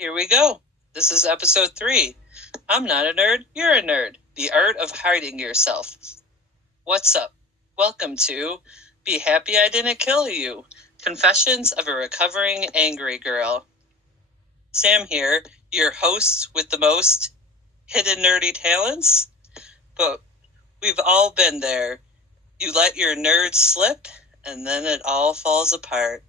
Here we go. This is episode 3. I'm not a nerd, you're a nerd. The art of hiding yourself. What's up? Welcome to Be Happy I Didn't Kill You. Confessions of a Recovering Angry Girl. Sam here, your host with the most hidden nerdy talents. But we've all been there. You let your nerd slip, and then it all falls apart.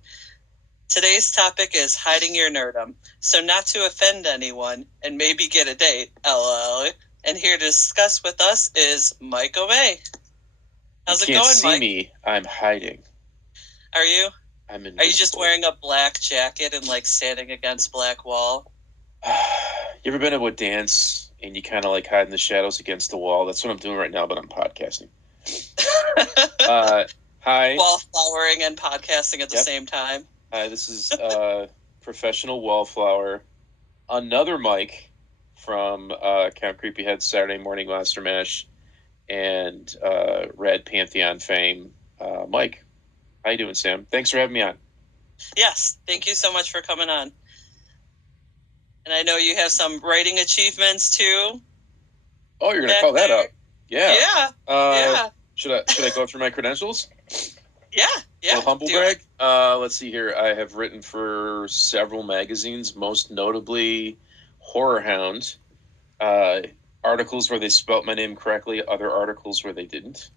Today's topic is hiding your nerdom. So not to offend anyone and maybe get a date, lol. And here to discuss with us is Mike O'May. How's You it can't going, see Mike? me. I'm hiding. Are you? I'm Are invisible. you just wearing a black jacket and like standing against black wall? You ever been to a dance and you kind of like hide in the shadows against the wall? That's what I'm doing right now, but I'm podcasting. Hi. Wallflowering and podcasting at the Yep. same time. Hi, this is professional wallflower. Another Mike from Count Creepyhead Saturday Morning Monster Mash and Red Pantheon fame. Mike, how you doing, Sam? Thanks for having me on. Yes, thank you so much for coming on. And I know you have some writing achievements too. Oh, you're gonna call that up? Yeah. Yeah. Should I go through my credentials? Yeah. Little humble brag. Let's see here. I have written for several magazines, most notably Horror Hound. Articles where they spelt my name correctly, other articles where they didn't.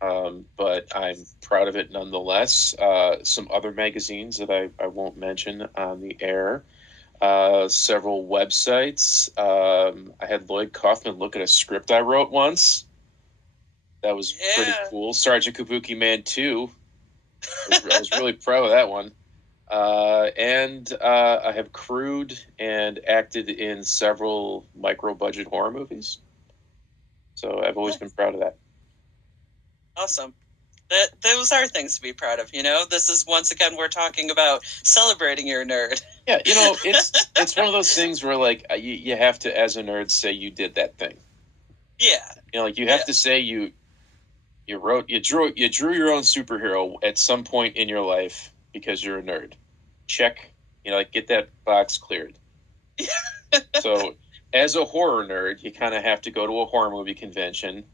But I'm proud of it nonetheless. Some other magazines that I won't mention on the air. Several websites. I had Lloyd Kaufman look at a script I wrote once. That was pretty cool. Sergeant Kabuki Man 2. I was really proud of that one. And I have crewed and acted in several micro-budget horror movies. So I've always been proud of that. Awesome. Those are things to be proud of, you know? This is, once again, we're talking about celebrating your nerd. Yeah, you know, it's one of those things where, like, you have to, as a nerd, say you did that thing. Yeah. You know, like, you have to say you drew your own superhero at some point in your life because you're a nerd. Check, you know, like, get that box cleared. So, as a horror nerd, you kind of have to go to a horror movie convention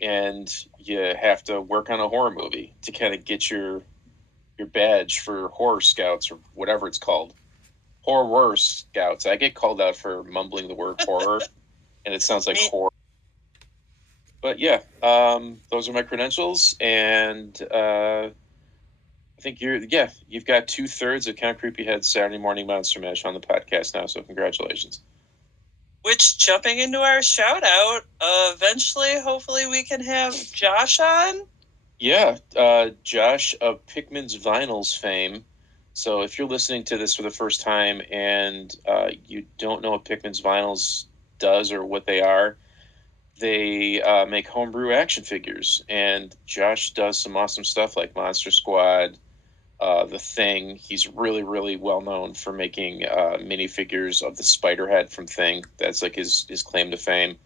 and you have to work on a horror movie to kind of get your badge for horror scouts or whatever it's called. Horror scouts. I get called out for mumbling the word horror, and it sounds like horror. But yeah, those are my credentials, and I think you've got 2/3 of Count Creepyhead's Saturday Morning Monster Mash on the podcast now, so congratulations. Which, jumping into our shout out, eventually, hopefully, we can have Josh on. Yeah, Josh of Pickman's Vinyls fame. So if you're listening to this for the first time and you don't know what Pickman's Vinyls does or what they are, they make homebrew action figures. And Josh does some awesome stuff like Monster Squad, The Thing. He's really, really well known for making minifigures of the Spiderhead from Thing. That's like his claim to fame.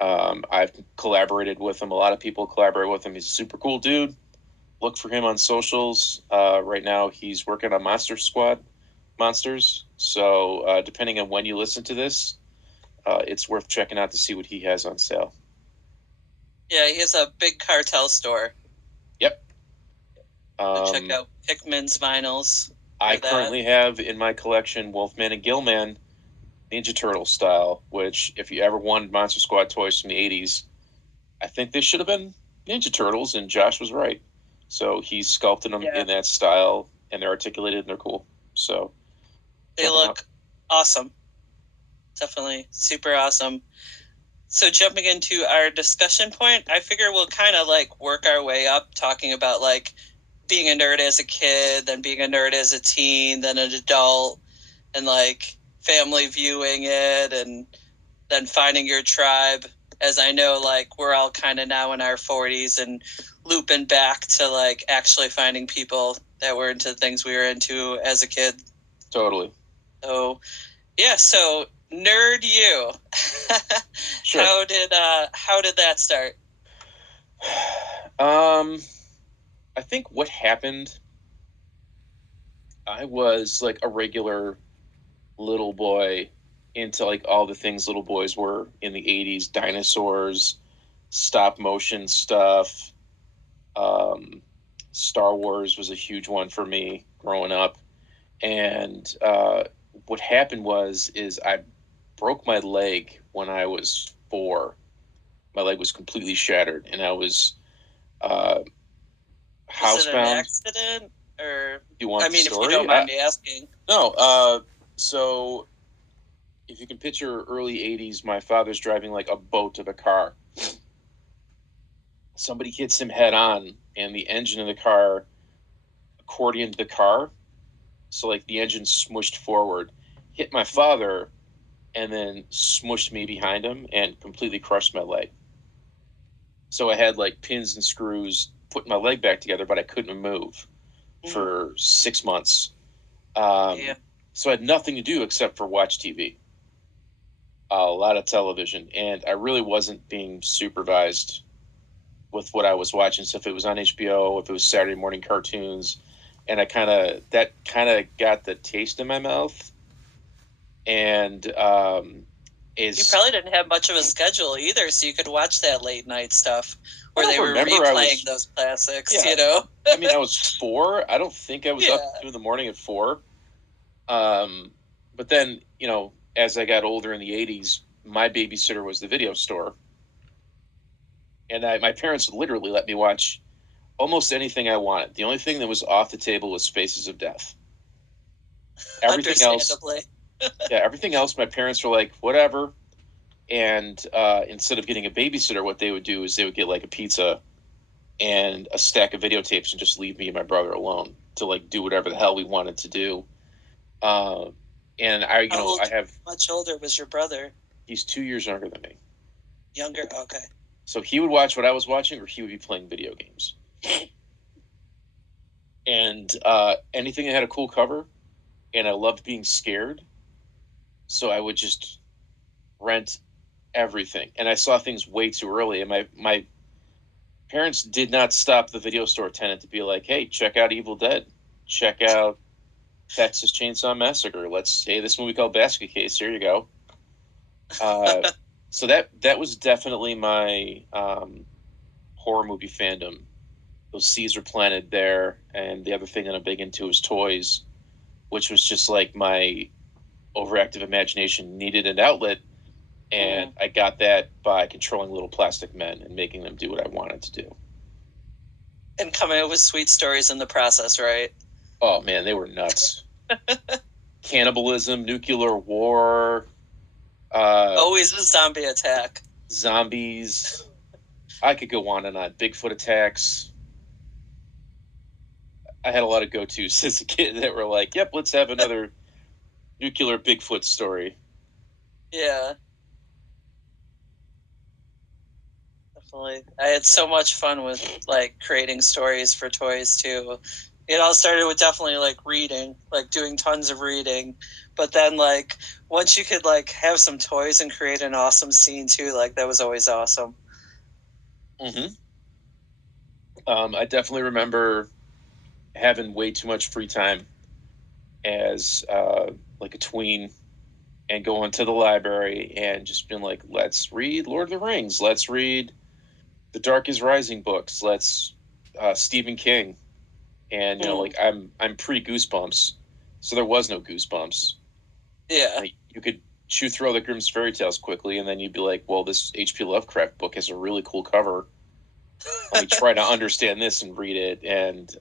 I've collaborated with him. A lot of people collaborate with him. He's a super cool dude. Look for him on socials. Right now, he's working on Monster Squad monsters. So depending on when you listen to this, it's worth checking out to see what he has on sale. Yeah, he has a big cartel store. Yep. So check out Pickman's Vinyls. I currently have in my collection Wolfman and Gillman Ninja Turtle style, which if you ever wanted Monster Squad toys from the 80s, I think they should have been Ninja Turtles, and Josh was right. So he's sculpted them in that style, and they're articulated and they're cool. So they look awesome. Definitely super awesome. So jumping into our discussion point, I figure we'll kind of like work our way up talking about like being a nerd as a kid, then being a nerd as a teen, then an adult, and like family viewing it, and then finding your tribe. As I know, like we're all kind of now in our 40s and looping back to like actually finding people that were into things we were into as a kid. Totally. So yeah, so nerd you. Sure. How did that start? I think what happened, I was like a regular little boy into like all the things little boys were in the 80s, dinosaurs, stop motion stuff. Um, Star Wars was a huge one for me growing up. And what happened is I broke my leg when I was 4. My leg was completely shattered, and I was uh, Was it an housebound. accident, or You want I the mean, if you story? don't mind me asking? No. So if you can picture early 80s, my father's driving like a boat of a car. Somebody hits him head on, and the engine of the car accordioned the car. So, like, the engine smushed forward, hit my father, and then smushed me behind him and completely crushed my leg. So, I had like pins and screws putting my leg back together, but I couldn't move for 6 months. Yeah. So, I had nothing to do except for watch TV, a lot of television, and I really wasn't being supervised with what I was watching. So if it was on HBO, if it was Saturday morning cartoons, and that kind of got the taste in my mouth. And You probably didn't have much of a schedule either, so you could watch that late night stuff where they were replaying those classics. Yeah. You know, I mean, I was 4. I don't think I was up 2 in the morning at 4. But then, as I got older in the 80s, my babysitter was the video store. And my parents literally let me watch almost anything I wanted. The only thing that was off the table was Spaces of Death. Everything else, everything else, my parents were like, whatever. And instead of getting a babysitter, what they would do is they would get like a pizza and a stack of videotapes and just leave me and my brother alone to like do whatever the hell we wanted to do. And I have much older was your brother? He's 2 years younger than me. Younger, okay. So he would watch what I was watching, or he would be playing video games. And anything that had a cool cover, and I loved being scared, so I would just rent everything. And I saw things way too early, and my parents did not stop the video store tenant to be like, hey, check out Evil Dead, check out Texas Chainsaw Massacre, this movie called Basket Case, here you go. So that was definitely my horror movie fandom. Those seeds were planted there. And the other thing that I'm big into is toys, which was just like my overactive imagination needed an outlet. And I got that by controlling little plastic men and making them do what I wanted to do. And coming up with sweet stories in the process, right? Oh, man, they were nuts. Cannibalism, nuclear war. Always a zombie attack. Zombies. I could go on and on. Bigfoot attacks. I had a lot of go-tos as a kid that were like, yep, let's have another nuclear Bigfoot story. Yeah. Definitely. I had so much fun with like creating stories for toys too. It all started with definitely like reading, like doing tons of reading. But then like once you could like have some toys and create an awesome scene too, like that was always awesome. Mm-hmm. I definitely remember having way too much free time as like a tween and going to the library and just being like, let's read Lord of the Rings, let's read the Dark is Rising books, let's Stephen King. And like I'm pre Goosebumps, so there was no Goosebumps. Yeah, like, you could chew through all the Grimm's fairy tales quickly, and then you'd be like, well, this H.P. Lovecraft book has a really cool cover. Let me try to understand this and read it. And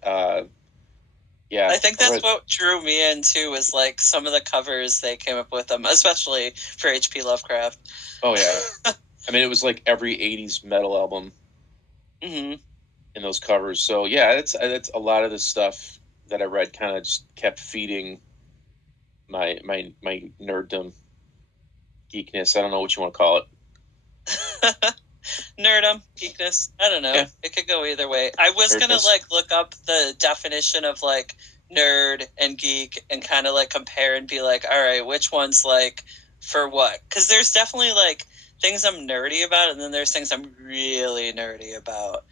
yeah, I think that's what drew me in too, was like some of the covers they came up with them, especially for H.P. Lovecraft. Oh yeah, I mean, it was like every '80s metal album in those covers. So yeah, that's a lot of the stuff that I read kind of just kept feeding my nerddom geekness. I don't know what you want to call it. Nerdom, geekness. I don't know. Yeah. It could go either way. I was going to like look up the definition of like nerd and geek and kind of like compare and be like, all right, which one's like for what? Because there's definitely like things I'm nerdy about, and then there's things I'm really nerdy about.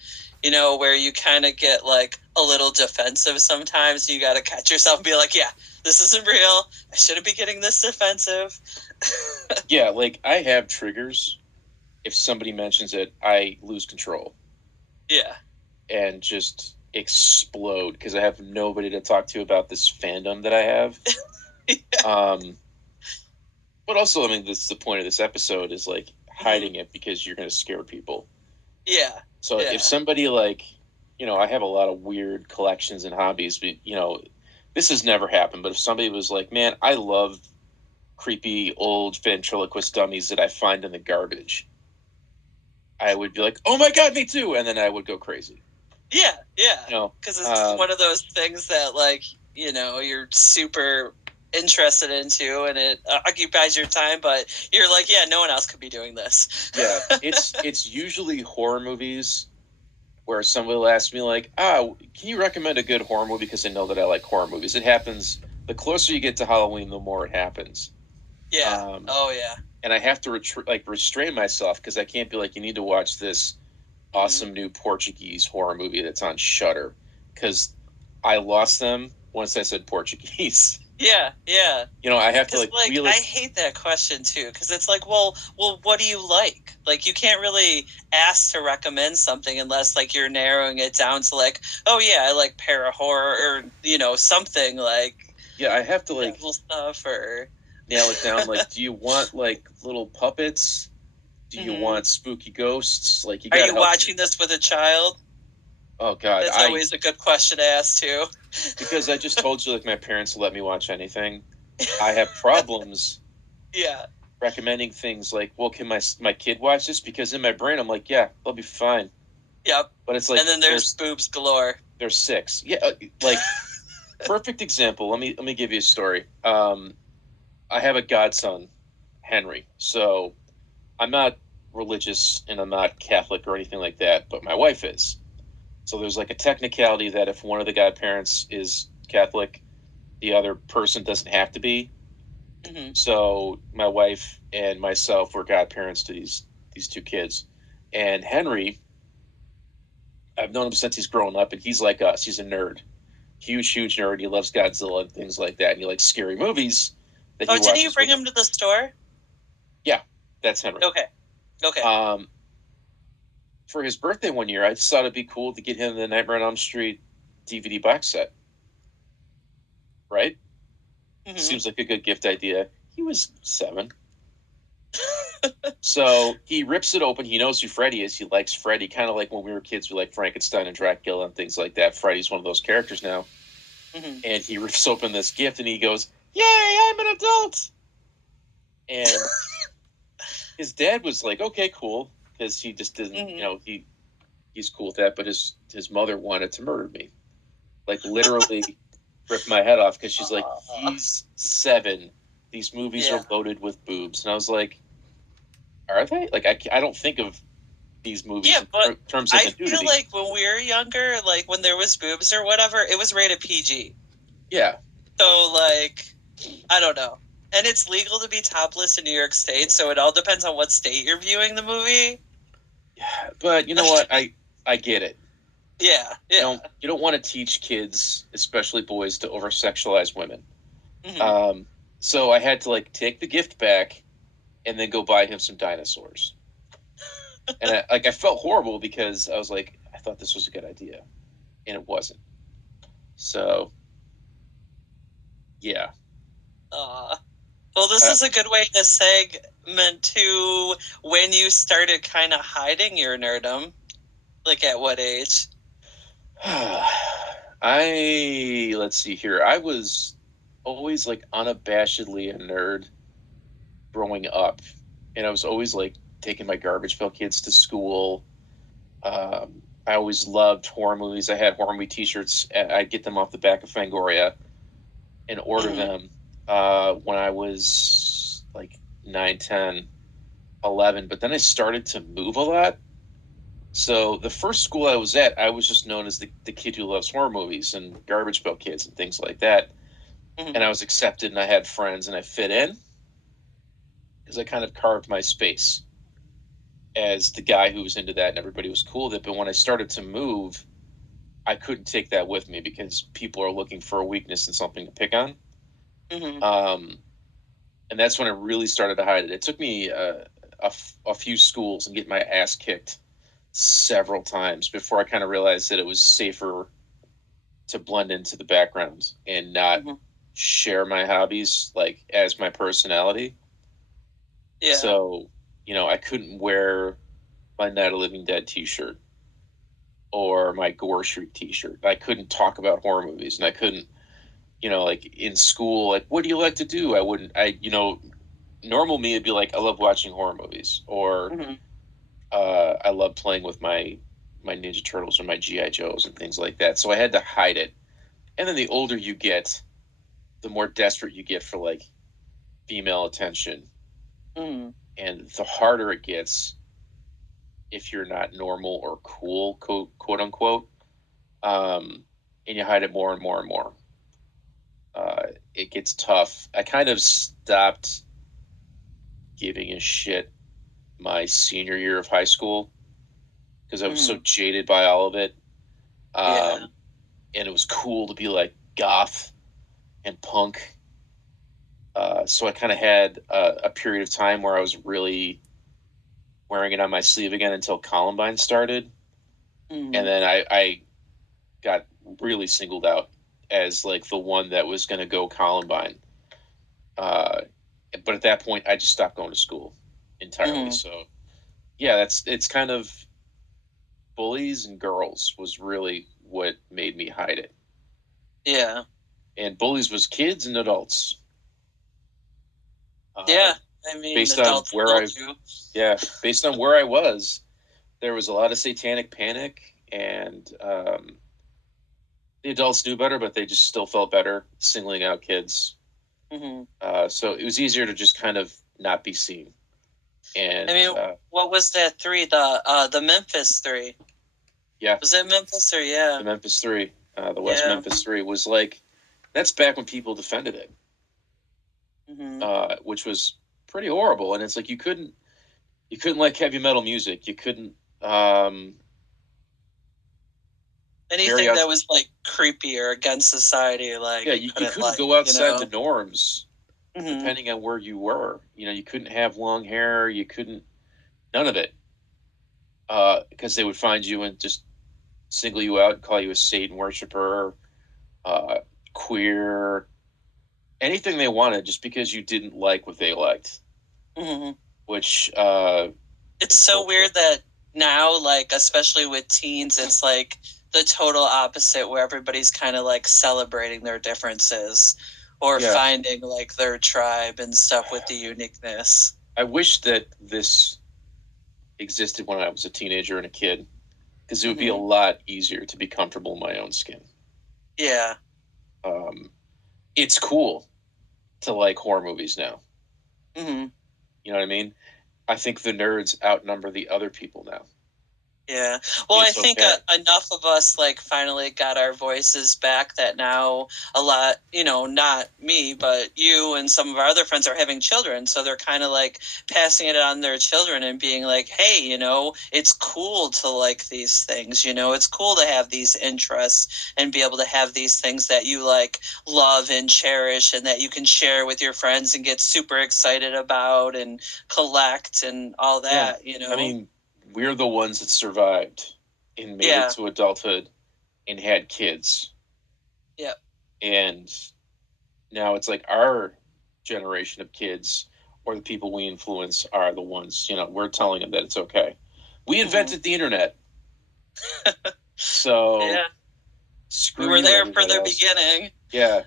You know, where you kind of get like a little defensive sometimes. You got to catch yourself and be like, yeah, This isn't real. I shouldn't be getting this defensive. Yeah, like I have triggers. If somebody mentions it, I lose control Yeah. and just explode because I have nobody to talk to about this fandom that I have. Um, but also, I mean, this the point of this episode is like hiding it because you're going to scare people. Yeah. So if Yeah. somebody like, I have a lot of weird collections and hobbies, but this has never happened. But if somebody was like, "Man, I love creepy old ventriloquist dummies that I find in the garbage," I would be like, "Oh my god, me too!" And then I would go crazy. Yeah. Yeah. You know, Because it's one of those things that, like, you're super interested into and it occupies your time, but you're like, yeah, no one else could be doing this. yeah, it's usually horror movies where somebody will ask me like, can you recommend a good horror movie because they know that I like horror movies. It happens the closer you get to Halloween, the more it happens. Yeah. Oh, yeah. And I have to restrain myself because I can't be like, you need to watch this awesome new Portuguese horror movie that's on Shudder because I lost them once I said Portuguese. Yeah, yeah. I have to reel it. I hate that question too because it's like, well, what do you like? Like, you can't really ask to recommend something unless like you're narrowing it down to like, oh yeah, I like para horror or something like. Yeah, I have to like devil stuff or nail it down. Like, do you want like little puppets? Do you want spooky ghosts? Like, are you watching this with a child? Oh God, that's always a good question to ask too. Because I just told you, like, my parents let me watch anything. I have problems. Yeah. Recommending things like, well, can my kid watch this? Because in my brain, I'm like, yeah, they'll be fine. Yep. But it's like, and then there's boobs galore. There's 6. Yeah, like perfect example. Let me give you a story. I have a godson, Henry. So I'm not religious and I'm not Catholic or anything like that, but my wife is. So there's like a technicality that if one of the godparents is Catholic, the other person doesn't have to be. Mm-hmm. So my wife and myself were godparents to these 2 kids. And Henry, I've known him since he's grown up, and he's like us. He's a nerd. Huge nerd. He loves Godzilla and things like that. And he likes scary movies. Didn't you bring him to the store? Yeah, that's Henry. Okay. For his birthday one year, I just thought it'd be cool to get him the Nightmare on Elm Street DVD box set. Right? Mm-hmm. Seems like a good gift idea. He was 7. So he rips it open. He knows who Freddy is. He likes Freddy, kind of like when we were kids, we liked Frankenstein and Dracula and things like that. Freddy's one of those characters now. Mm-hmm. And he rips open this gift and he goes, "Yay, I'm an adult!" And his dad was like, "Okay, cool," because he just didn't, he's cool with that. But his mother wanted to murder me, like literally rip my head off because she's like, "He's 7. These movies are loaded with boobs," and I was like, "Are they?" Like, I don't think of these movies in terms of nudity. I feel like when we were younger, like when there was boobs or whatever, it was rated PG. Yeah. So, like, I don't know. And it's legal to be topless in New York State, so it all depends on what state you're viewing the movie. Yeah, but you know what? I get it. Yeah. You don't want to teach kids, especially boys, to over-sexualize women. Mm-hmm. So I had to, like, take the gift back and then go buy him some dinosaurs. And I felt horrible because I was like, I thought this was a good idea. And it wasn't. So, yeah. Well, this is a good way to segment to when you started kind of hiding your nerdom. Like, at what age? Let's see here. I was always, like, unabashedly a nerd growing up. And I was always, like, taking my garbage pail kids to school. I always loved horror movies. I had horror movie t-shirts. I'd get them off the back of Fangoria and order them when I was like 9, 10, 11. But then I started to move a lot. So the first school I was at, I was just known as the kid who loves horror movies and garbage pail kids and things like that. Mm-hmm. And I was accepted and I had friends and I fit in because I kind of carved my space as the guy who was into that and everybody was cool with it. But when I started to move, I couldn't take that with me because people are looking for a weakness and something to pick on. Mm-hmm. And that's when I really started to hide it. It took me a few schools and get my ass kicked several times before I kind of realized that it was safer to blend into the background and not Mm-hmm. share my hobbies like as my personality. Yeah. So, I couldn't wear my Night of Living Dead t-shirt or my Gore Street t-shirt. I couldn't talk about horror movies, and I couldn't, like in school, like, what do you like to do? I wouldn't, normal me would be like, I love watching horror movies, or Mm-hmm. I love playing with my Ninja Turtles or my GI Joes and things like that. So I had to hide it. And then the older you get, the more desperate you get for like female attention, Mm-hmm. and the harder it gets if you're not normal or cool, quote unquote. And you hide it more and more and more. It gets tough. I kind of stopped giving a shit my senior year of high school because I was so Mm-hmm. jaded by all of it. Yeah. Um, and it was cool to be like goth and punk. So I kind of had a period of time where I was really wearing it on my sleeve again until Columbine started. Mm-hmm. And then I got really singled out as like the one that was going to go Columbine. Uh, but at that point, I just stopped going to school entirely. Mm-hmm. So yeah, it's kind of bullies and girls was really what made me hide it. Yeah. And bullies was kids and adults. Uh, Yeah. I mean, based on adults where will I, too. yeah, based on where I was, there was a lot of satanic panic, and the adults knew better, but they just still felt better singling out kids. Mm-hmm. So it was easier to just kind of not be seen. I And mean, what was that three? The Memphis three. yeah, Was it Memphis or yeah? the Memphis Three, the West Yeah. Memphis Three was like that's back when people defended it, Mm-hmm. which was pretty horrible. And it's like you couldn't like heavy metal music, you couldn't um, very Anything out. that was like creepy or against society, Yeah, like you you couldn't couldn't like, go outside the norms Mm-hmm. depending on where you were. You couldn't have long hair. You couldn't none of it because they would find you and just single you out and call you a Satan worshiper, uh, queer, anything they wanted, just because you didn't like what they liked. Mm-hmm. Which It's so unfortunately, weird that now, like especially with teens, it's like the total opposite, where everybody's kind of like celebrating their differences or yeah, finding like their tribe and stuff with the uniqueness. I wish that this existed when I was a teenager and a kid because it would be a Mm-hmm. lot easier to be comfortable in my own skin. Yeah. Um, it's cool to like horror movies now. Mm-hmm. You know what I mean? I think the nerds outnumber the other people now. Yeah. Well, I It's think okay. enough of us like finally got our voices back that now a lot, not me, but you and some of our other friends are having children. So they're kind of like passing it on their children and being like, hey, it's cool to like these things. It's cool to have these interests and be able to have these things that you like love and cherish and that you can share with your friends and get super excited about and collect and all Yeah. that. I mean, we're the ones that survived and made it Yeah. to adulthood and had kids. Yeah. And now it's like our generation of kids or the people we influence are the ones, we're telling them that it's okay. We Mm-hmm. invented the internet. So Yeah, we screw were you, there for everybody the else. beginning. Yeah.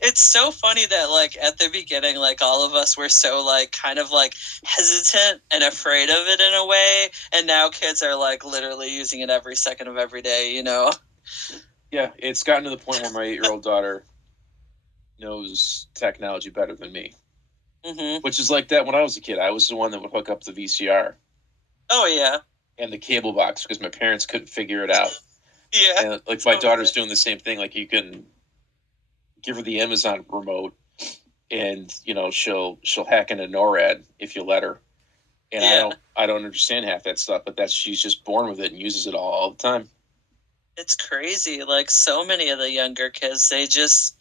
It's so funny that like at the beginning, like all of us were so like kind of like hesitant and afraid of it in a way, and now kids are like literally using it every second of every day. Yeah. It's gotten to the point where my 8-year-old daughter knows technology better than me, Hmm. which is like that when I was a kid. I was the one that would hook up the VCR Oh yeah, and the cable box because my parents couldn't figure it out. yeah, And like my totally. daughter's doing the same thing. Like you can give her the Amazon remote, and she'll hack into NORAD if you let her. And I Yeah, don't I don't understand half that stuff, but that's she's just born with it and uses it all the time. it's crazy. Like so many of the younger kids, they just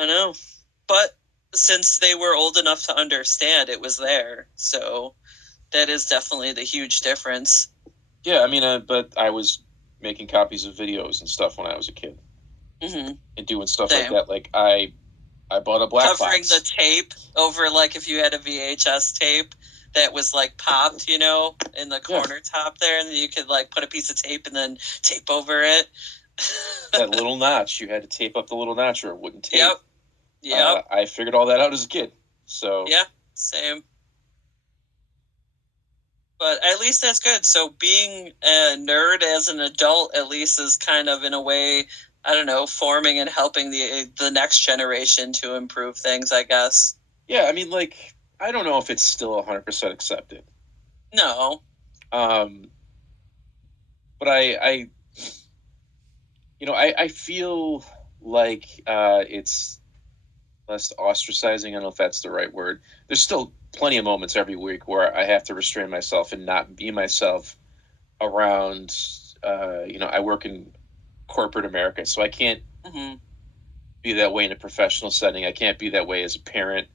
I know. But since they were old enough to understand, it was there. So that is definitely the huge difference. Yeah, I mean, but I was making copies of videos and stuff when I was a kid Mm-hmm. and doing stuff like Same. that. Like I bought a black Covering the box. tape over, like, if you had a VHS tape that was like popped, in the Yeah, corner top there, and then you could like put a piece of tape and then tape over it. that little notch. You had to tape up the little notch or it wouldn't Yep. tape. Yep. I figured all that out as a kid. So Yeah. Same. But at least that's good. So being a nerd as an adult, at least, is kind of, in a way, I don't know, forming and helping the next generation to improve things, I guess. yeah, I mean, like I don't know if it's still 100% accepted. No. Um, but I feel like it's less ostracizing. I don't know if that's the right word. There's still plenty of moments every week where I have to restrain myself and not be myself around. I work in corporate America, so I can't Mm-hmm. be that way in a professional setting. I can't be that way as a parent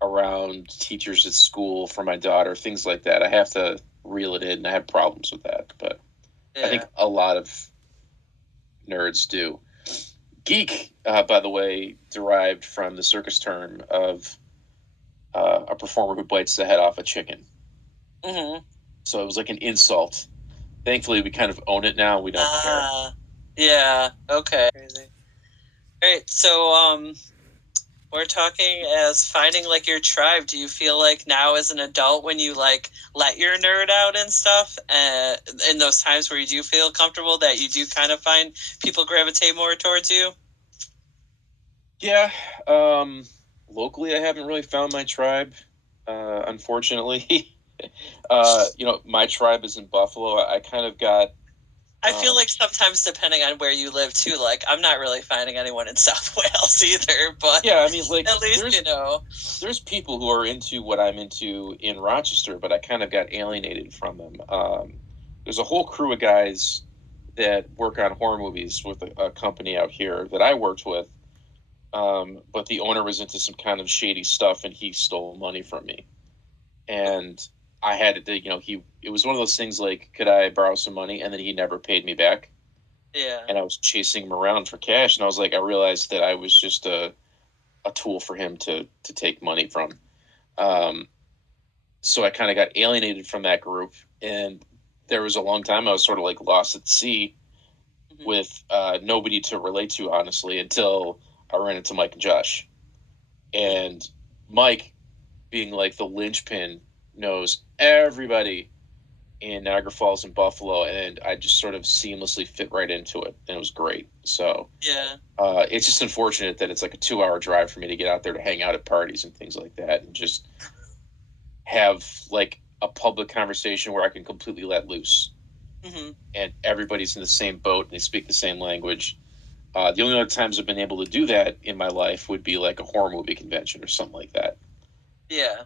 around teachers at school for my daughter, things like that. I have to reel it in. I have problems with that, but I think Yeah. a lot of nerds do. Geek, by the way, derived from the circus term of a performer who bites the head off a chicken. Mm-hmm. So it was like an insult. Thankfully, we kind of own it now. We don't care. Ah. Yeah. Okay. Crazy. All right. So, we're talking as finding like your tribe. Do you feel like now as an adult, when you like let your nerd out and stuff, in those times where you do feel comfortable, that you do kind of find people gravitate more towards you? Yeah. Um, Locally, I haven't really found my tribe, unfortunately. My tribe is in Buffalo. I kind of got. I feel Um, like sometimes, depending on where you live too, like I'm not really finding anyone in South Wales either, but yeah, I mean, like at least there's people who are into what I'm into in Rochester, but I kind of got alienated from them. There's a whole crew of guys that work on horror movies with a company out here that I worked with, but the owner was into some kind of shady stuff, and he stole money from me. And I had to, he it was one of those things like, could I borrow some money? And then he never paid me back, yeah, and I was chasing him around for cash, and I was like, I realized that I was just a tool for him to take money from. Um, so I kind of got alienated from that group, and there was a long time I was sort of like lost at sea mm-hmm. with nobody to relate to, honestly, until I ran into Mike and Josh. And Mike, being like the linchpin, knows everybody in Niagara Falls and Buffalo, and I just sort of seamlessly fit right into it, and it was great. So Yeah, it's just unfortunate that it's like a 2 hour drive for me to get out there to hang out at parties and things like that, and just have like a public conversation where I can completely let loose, mm-hmm. and everybody's in the same boat and they speak the same language. The only other times I've been able to do that in my life would be like a horror movie convention or something like that. Yeah.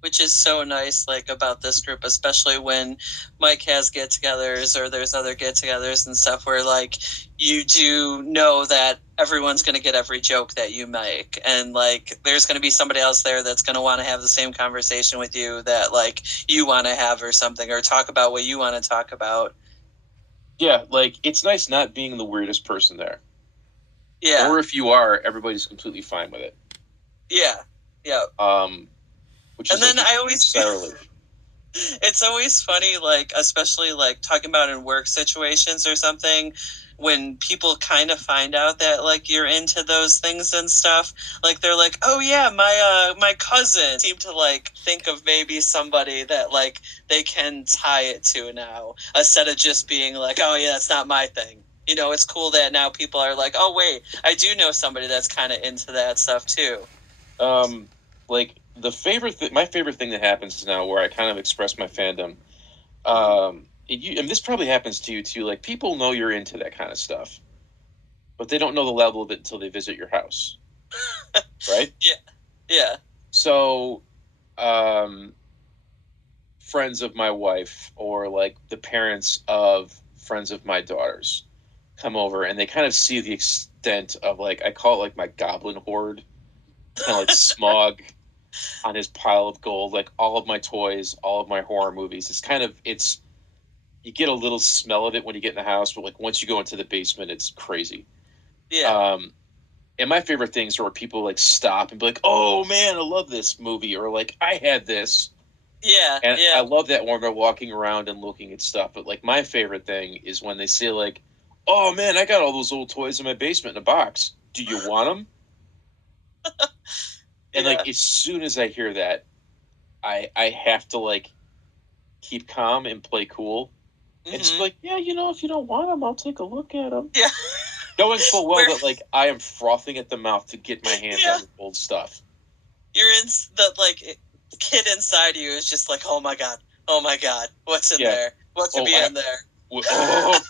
Which is so nice, like, about this group, especially when Mike has get-togethers or there's other get-togethers and stuff, where like you do know that everyone's going to get every joke that you make, and like there's going to be somebody else there that's going to want to have the same conversation with you that like you want to have, or something, or talk about what you want to talk about. Yeah, like it's nice not being the weirdest person there. Yeah. Or if you are, everybody's completely fine with it. Yeah. Yeah. Um, which And is then like a I always huge sigh of relief. it's always funny, like, especially like talking about in work situations or something, when people kind of find out that like you're into those things and stuff. Like they're like, oh yeah, my cousin, seem to like think of maybe somebody that like they can tie it to now, instead of just being like, oh yeah, that's not my thing. It's cool that now people are like, oh wait, I do know somebody that's kind of into that stuff too. Um, like my favorite thing that happens now, where I kind of express my fandom. And this probably happens to you too. Like people know you're into that kind of stuff, but they don't know the level of it until they visit your house, right? Yeah. Yeah. So, um, friends of my wife, or like the parents of friends of my daughters, come over, and they kind of see the extent of, like, I call it like my goblin horde, kind of like Smog on his pile of gold, like all of my toys, all of my horror movies. It's you get a little smell of it when you get in the house, but like once you go into the basement, it's crazy. Yeah. And my favorite things are where people like stop and be like, "Oh man, I love this movie," or like, "I had this." Yeah. And Yeah. I love that when they're walking around and looking at stuff. But like my favorite thing is when they say like, "Oh man, I got all those old toys in my basement in a box. Do you want them?" And Yeah. like as soon as I hear that, I have to like keep calm and play cool and just be Hmm. like, "Yeah, if you don't want them, I'll take a look at them." Yeah. Knowing full well Where that like I am frothing at the mouth to get my hands yeah, on this old stuff. you're in the like kid inside you is just like, oh my god, what's in Yeah. there? What could Oh, be in there? oh,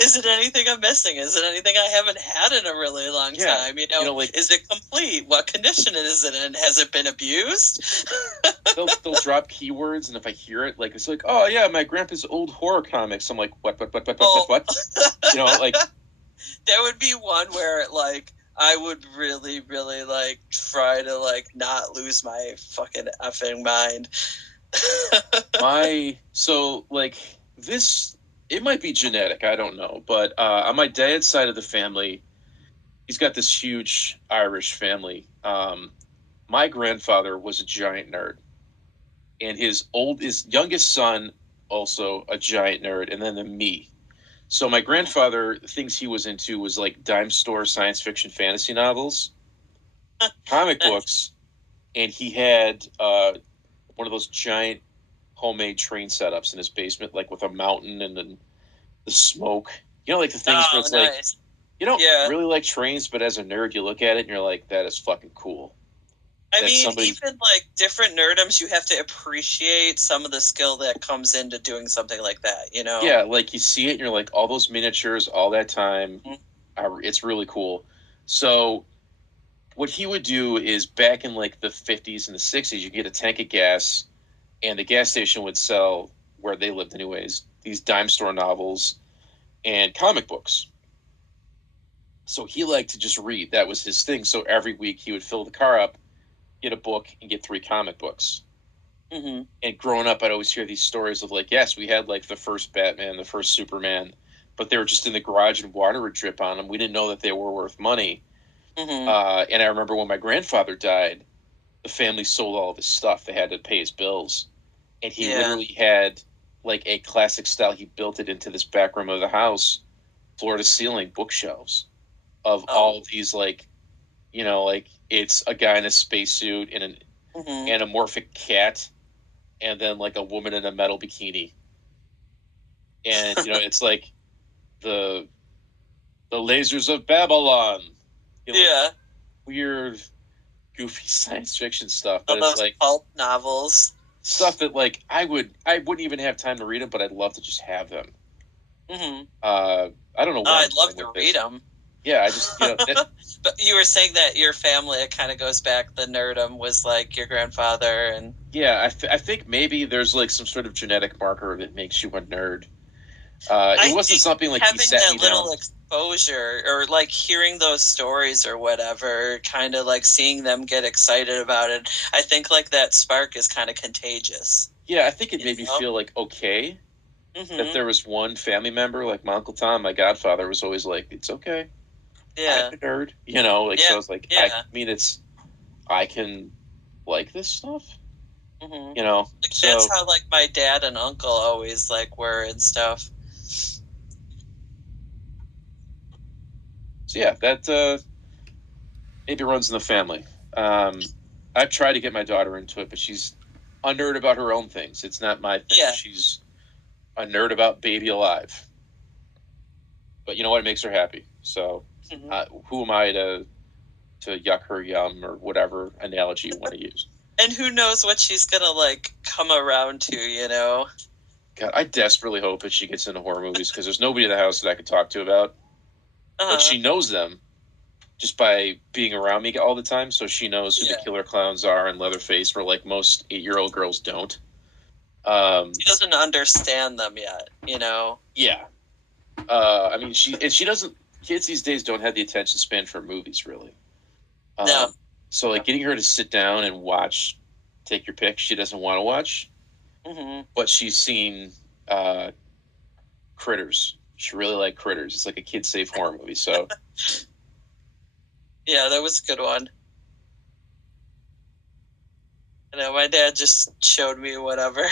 Is it anything I'm missing? Is it anything I haven't had in a really long yeah. time? Like Is it complete? What condition is it in? Has it been abused? they'll drop keywords, and if I hear it, like it's like, "Oh yeah, my grandpa's old horror comics." I'm like, Oh, what? Like that would be one where like I would really, really like try to like not lose my fucking effing mind. like this. It might be genetic, I don't know, but on my dad's side of the family, he's got this huge Irish family. My grandfather was a giant nerd, and his youngest son also a giant nerd, and then me. So my grandfather, things he was into was like dime store science fiction fantasy novels, comic Nice. books, and he had one of those giant homemade train setups in his basement, like with a mountain and then the smoke. Like the things where Oh, it's like nice. you don't Yeah. really like trains, but as a nerd, you look at it and you're like, that is fucking cool. I That mean, somebody, even like different nerdoms, you have to appreciate some of the skill that comes into doing something like that. yeah, like you see it and you're like, all those miniatures, all that time, Mhm. it's really cool. So what he would do is back in like the 50s and the 60s, you get a tank of gas, and the gas station would sell, where they lived anyways, these dime store novels and comic books. So he liked to just read. That was his thing. So every week he would fill the car up, get a book, and get 3 comic books. Mhm. And growing up, I'd always hear these stories of like, yes, we had like the first Batman, the first Superman, but they were just in the garage and water would drip on them. We didn't know that they were worth money. Mhm. And I remember when my grandfather died, the family sold all of his stuff. They had to pay his bills. And he Yeah. literally had like a classic style. He built it into this back room of the house, floor to ceiling bookshelves of all Oh. of these like it's a guy in a spacesuit and an Mhm. anamorphic cat, and then like a woman in a metal bikini, and it's like the the lasers of Babylon, like Yeah. weird, goofy science fiction stuff. All But it's those like pulp novels. stuff that like I wouldn't even have time to read them, but I'd love to just have them. Mhm. Uh, I don't know where I'm I'd love going to with read this. them. Yeah, I just that, But you were saying that your family, it kind of goes back. The nerdum was like your grandfather, and yeah, I think maybe there's like some sort of genetic marker that makes you a nerd. It I wasn't think something like he having sat me that down. little exposure or like hearing those stories or whatever, kind of like seeing them get excited about it, I think like that spark is kind of contagious. Yeah, I think it You made me know? feel like okay that Mm-hmm. there was one family member, like my Uncle Tom, my godfather, was always like, "It's okay, I'm Yeah. a nerd," like so. Yeah. I was like, I Yeah. mean, I can like this stuff, Mm-hmm. you know. Like that's So how like my dad and uncle always like were and stuff. so yeah, that maybe runs in the family. Um, I've tried to get my daughter into it, but she's a nerd about her own things. It's not my thing. Yeah. She's a nerd about Baby Alive, but you know what? It makes her happy. So Mm-hmm. who am I to yuck her yum or whatever analogy you want to use? And who knows what she's gonna like come around to? God, I desperately hope that she gets into horror movies because there's nobody in the house that I could talk to about. Like Uh-huh. she knows them just by being around me all the time, so she knows who the Yeah. killer clowns are and Leatherface, where like most 8-year-old girls don't. Um, She doesn't understand them yet. yeah, I mean, she doesn't. Kids these days don't have the attention span for movies, really. No. So like getting her to sit down and watch, take your pick. She doesn't want to watch, but she's seen uh, Critters. She really liked Critters. It's like a kid safe horror movie. So Yeah, that was a good one. I know my dad just showed me whatever.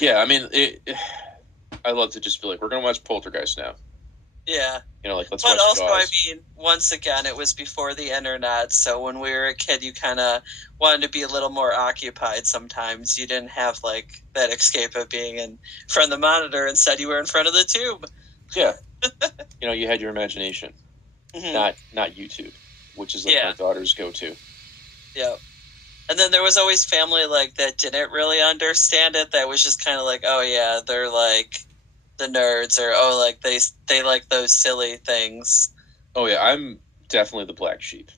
yeah, I mean, I love to just be like, we're gonna watch Poltergeist now. Yeah. Like let's But watch also, I Jaws. mean, once again, it was before the internet, so when we were a kid, you kind of wanted to be a little more occupied sometimes. You didn't have, like, that escape of being in front of the monitor. Instead, you were in front of the tube. Yeah, you had your imagination, Mhm. not YouTube, which is like Yeah. my daughter's go-to. Yeah. And then there was always family, like, that didn't really understand it, that was just kind of like, oh, yeah, they're, like, the nerds, or, oh, like, they like those silly things. Oh yeah, I'm definitely the black sheep.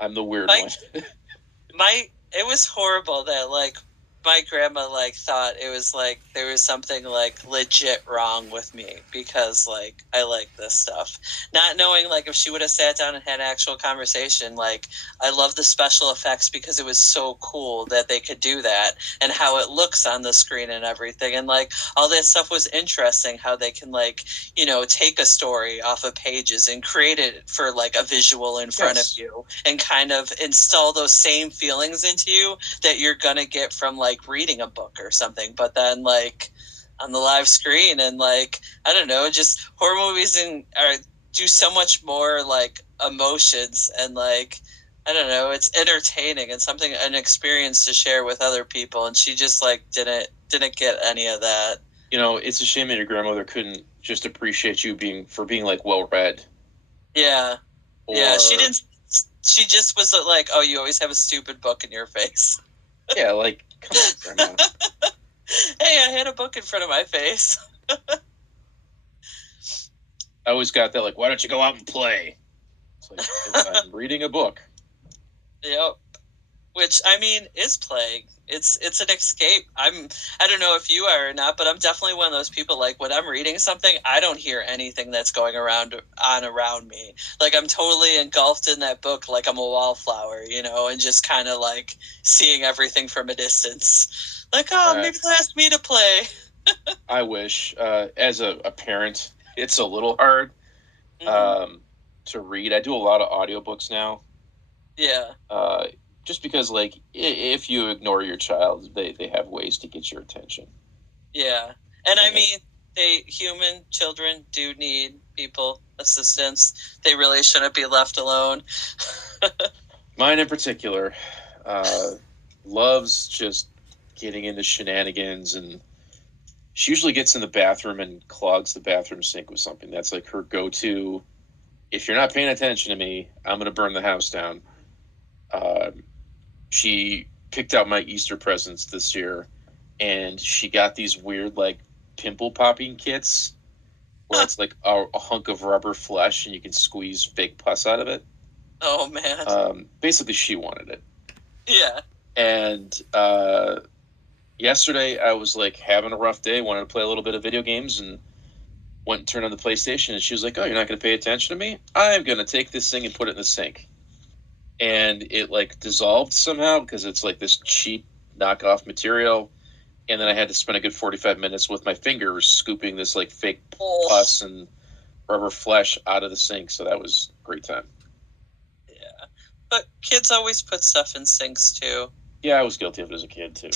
I'm the weird My one. it was horrible that, like, my grandma, like, thought it was like there was something, like, legit wrong with me because, like, I like this stuff, not knowing, like, if she would have sat down and had an actual conversation. Like, I love the special effects because it was so cool that they could do that, and how it looks on the screen and everything, and, like, all that stuff was interesting, how they can, like, take a story off of pages and create it for, like, a visual in front of Yes. you, and kind of install those same feelings into you that you're gonna get from, like, reading a book or something, but then, like, on the live screen. And, like, I don't know, just horror movies do so much more, like, emotions, and, like, I don't know, it's entertaining and something, an experience to share with other people, and she just, like, didn't get any of that. It's a shame that your grandmother couldn't just appreciate you being like well read. Yeah. Yeah, Or she didn't. She just was like, "Oh, you always have a stupid book in your face." yeah, like come on, grandma. Hey, I had a book in front of my face. I always got that like, why don't you go out and play? It's like because I'm reading a book. Yep. Which, I mean, is playing. It's an escape. I don't know if you are or not, but I'm definitely one of those people. Like, when I'm reading something, I don't hear anything that's going around me. Like, I'm totally engulfed in that book, like I'm a wallflower, and just kind of, like, seeing everything from a distance. Like, oh, Uh, maybe they'll ask me to play. I wish as a parent, it's a little hard Hmm. to read. I do a lot of audiobooks now. Yeah. Just because like if you ignore your child, they have ways to get your attention. Yeah. And I And mean, human children do need people, assistance. They really shouldn't be left alone. mine in particular loves just getting into shenanigans, and she usually gets in the bathroom and clogs the bathroom sink with something. That's like her go-to. If you're not paying attention to me, I'm gonna burn the house down. Um, she picked out my Easter presents this year, and she got these weird like pimple popping kits where it's like a hunk of rubber flesh and you can squeeze fake pus out of it. Oh man. Basically, she wanted it. Yeah. And yesterday, I was like having a rough day, wanted to play a little bit of video games, and went and turned on the PlayStation. And she was like, "Oh, you're not going to pay attention to me? I'm going to take this thing and put it in the sink." And it like dissolved somehow because it's like this cheap knockoff material. And then I had to spend a good 45 minutes with my fingers scooping this like fake Oh. pus and rubber flesh out of the sink. So that was a great time. Yeah. But kids always put stuff in sinks too. Yeah, I was guilty of it as a kid too.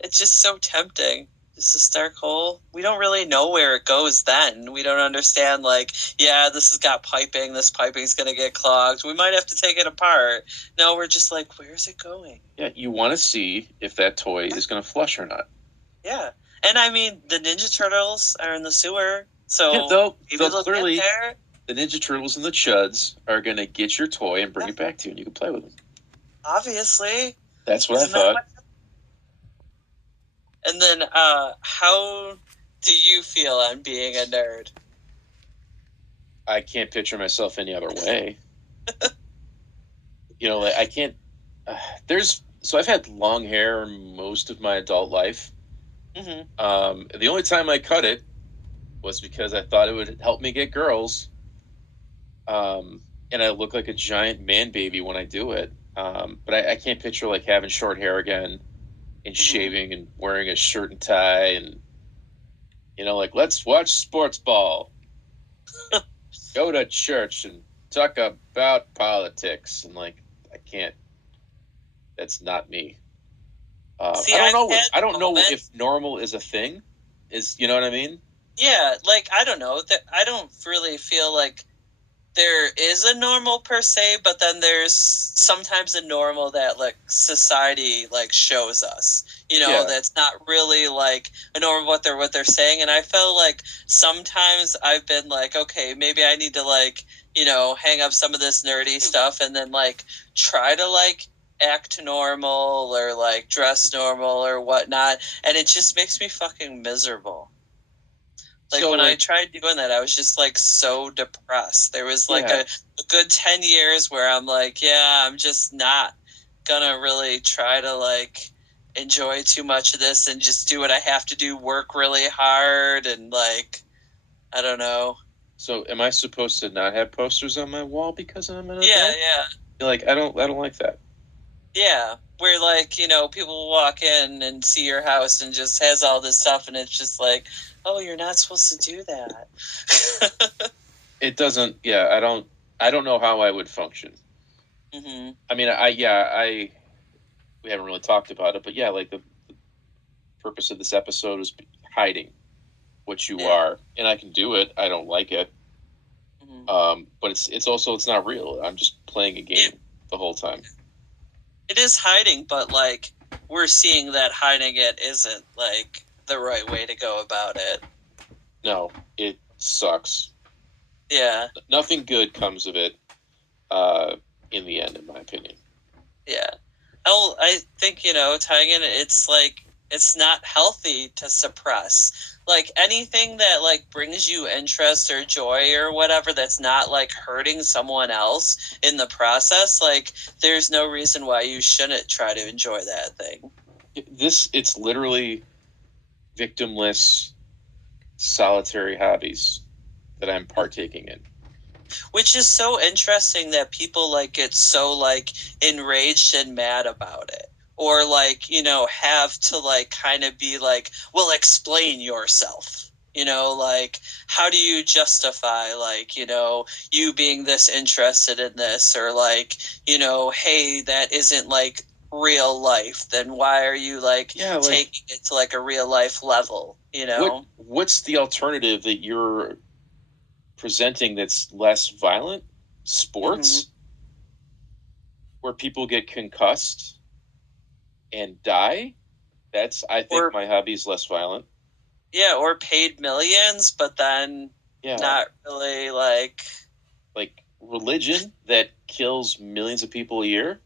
It's just so tempting. It's this dark hole. We don't really know where it goes then. We don't understand, like, yeah, this has got piping. This piping's going to get clogged. We might have to take it apart. No, we're just like, where's it going? Yeah, you want to see if that toy is going to flush or not. Yeah. And I mean, the Ninja Turtles are in the sewer. So Yeah, they'll maybe they'll clearly, get there. the Ninja Turtles and the Chuds are going to get your toy and bring it back to you and you can play with them. Obviously. That's what Isn't I thought. And then, how do you feel on being a nerd? I can't picture myself any other way. Like, I can't. There's So I've had long hair most of my adult life. Mm-hmm. The only time I cut it was because I thought it would help me get girls. And I look like a giant man baby when I do it. But I can't picture like having short hair again and Mm-hmm. shaving and wearing a shirt and tie and like let's watch sports ball, go to church and talk about politics and like I can't. That's not me. See, I don't I've know. had I don't know if moments. normal is a thing. Is you know what I mean? Yeah, like I don't know. That I don't really feel like there is a normal per se, but then there's sometimes a normal that like society like shows us. Yeah. That's not really like a normal what they're saying. And I felt like sometimes I've been like, okay, maybe I need to like, hang up some of this nerdy stuff and then like try to like act normal or like dress normal or whatnot. And it just makes me fucking miserable. Like So when I like tried doing that, I was just like so depressed. There was like yeah. a good 10 years where I'm like, yeah, I'm just not gonna really try to like enjoy too much of this and just do what I have to do, work really hard and like, I don't know. So am I supposed to not have posters on my wall because I'm an Yeah, adult? yeah, Like I don't like that. yeah. Where like, people walk in and see your house and just has all this stuff and it's just like, oh, you're not supposed to do that. It doesn't. Yeah, I don't know how I would function. hmm I mean, I we haven't really talked about it, but yeah, like the purpose of this episode is hiding what you Yeah. are, and I can do it. I don't like it, hmm but it's also it's not real. I'm just playing a Yeah, game the whole time. it is hiding, but like we're seeing that hiding it isn't like the right way to go about it. No, it sucks. Yeah, Nothing good comes of it. Uh, in the end, in my opinion. yeah. I think tying in it's like it's not healthy to suppress like anything that like brings you interest or joy or whatever that's not like hurting someone else in the process. Like there's no reason why you shouldn't try to enjoy that thing. It's literally victimless, solitary hobbies that I'm partaking in. Which is so interesting that people like get so like enraged and mad about it or like have to like kind of be like, well, explain yourself, like how do you justify like you being this interested in this or like hey, that isn't like real life, then why are you like Yeah, like taking it to like a real life level, what's the alternative that you're presenting that's less violent? hmm Sports where people get concussed and die. That's I think or my hobby is less violent. yeah, or paid millions, but then Yeah, not really like. like religion that kills millions of people a year.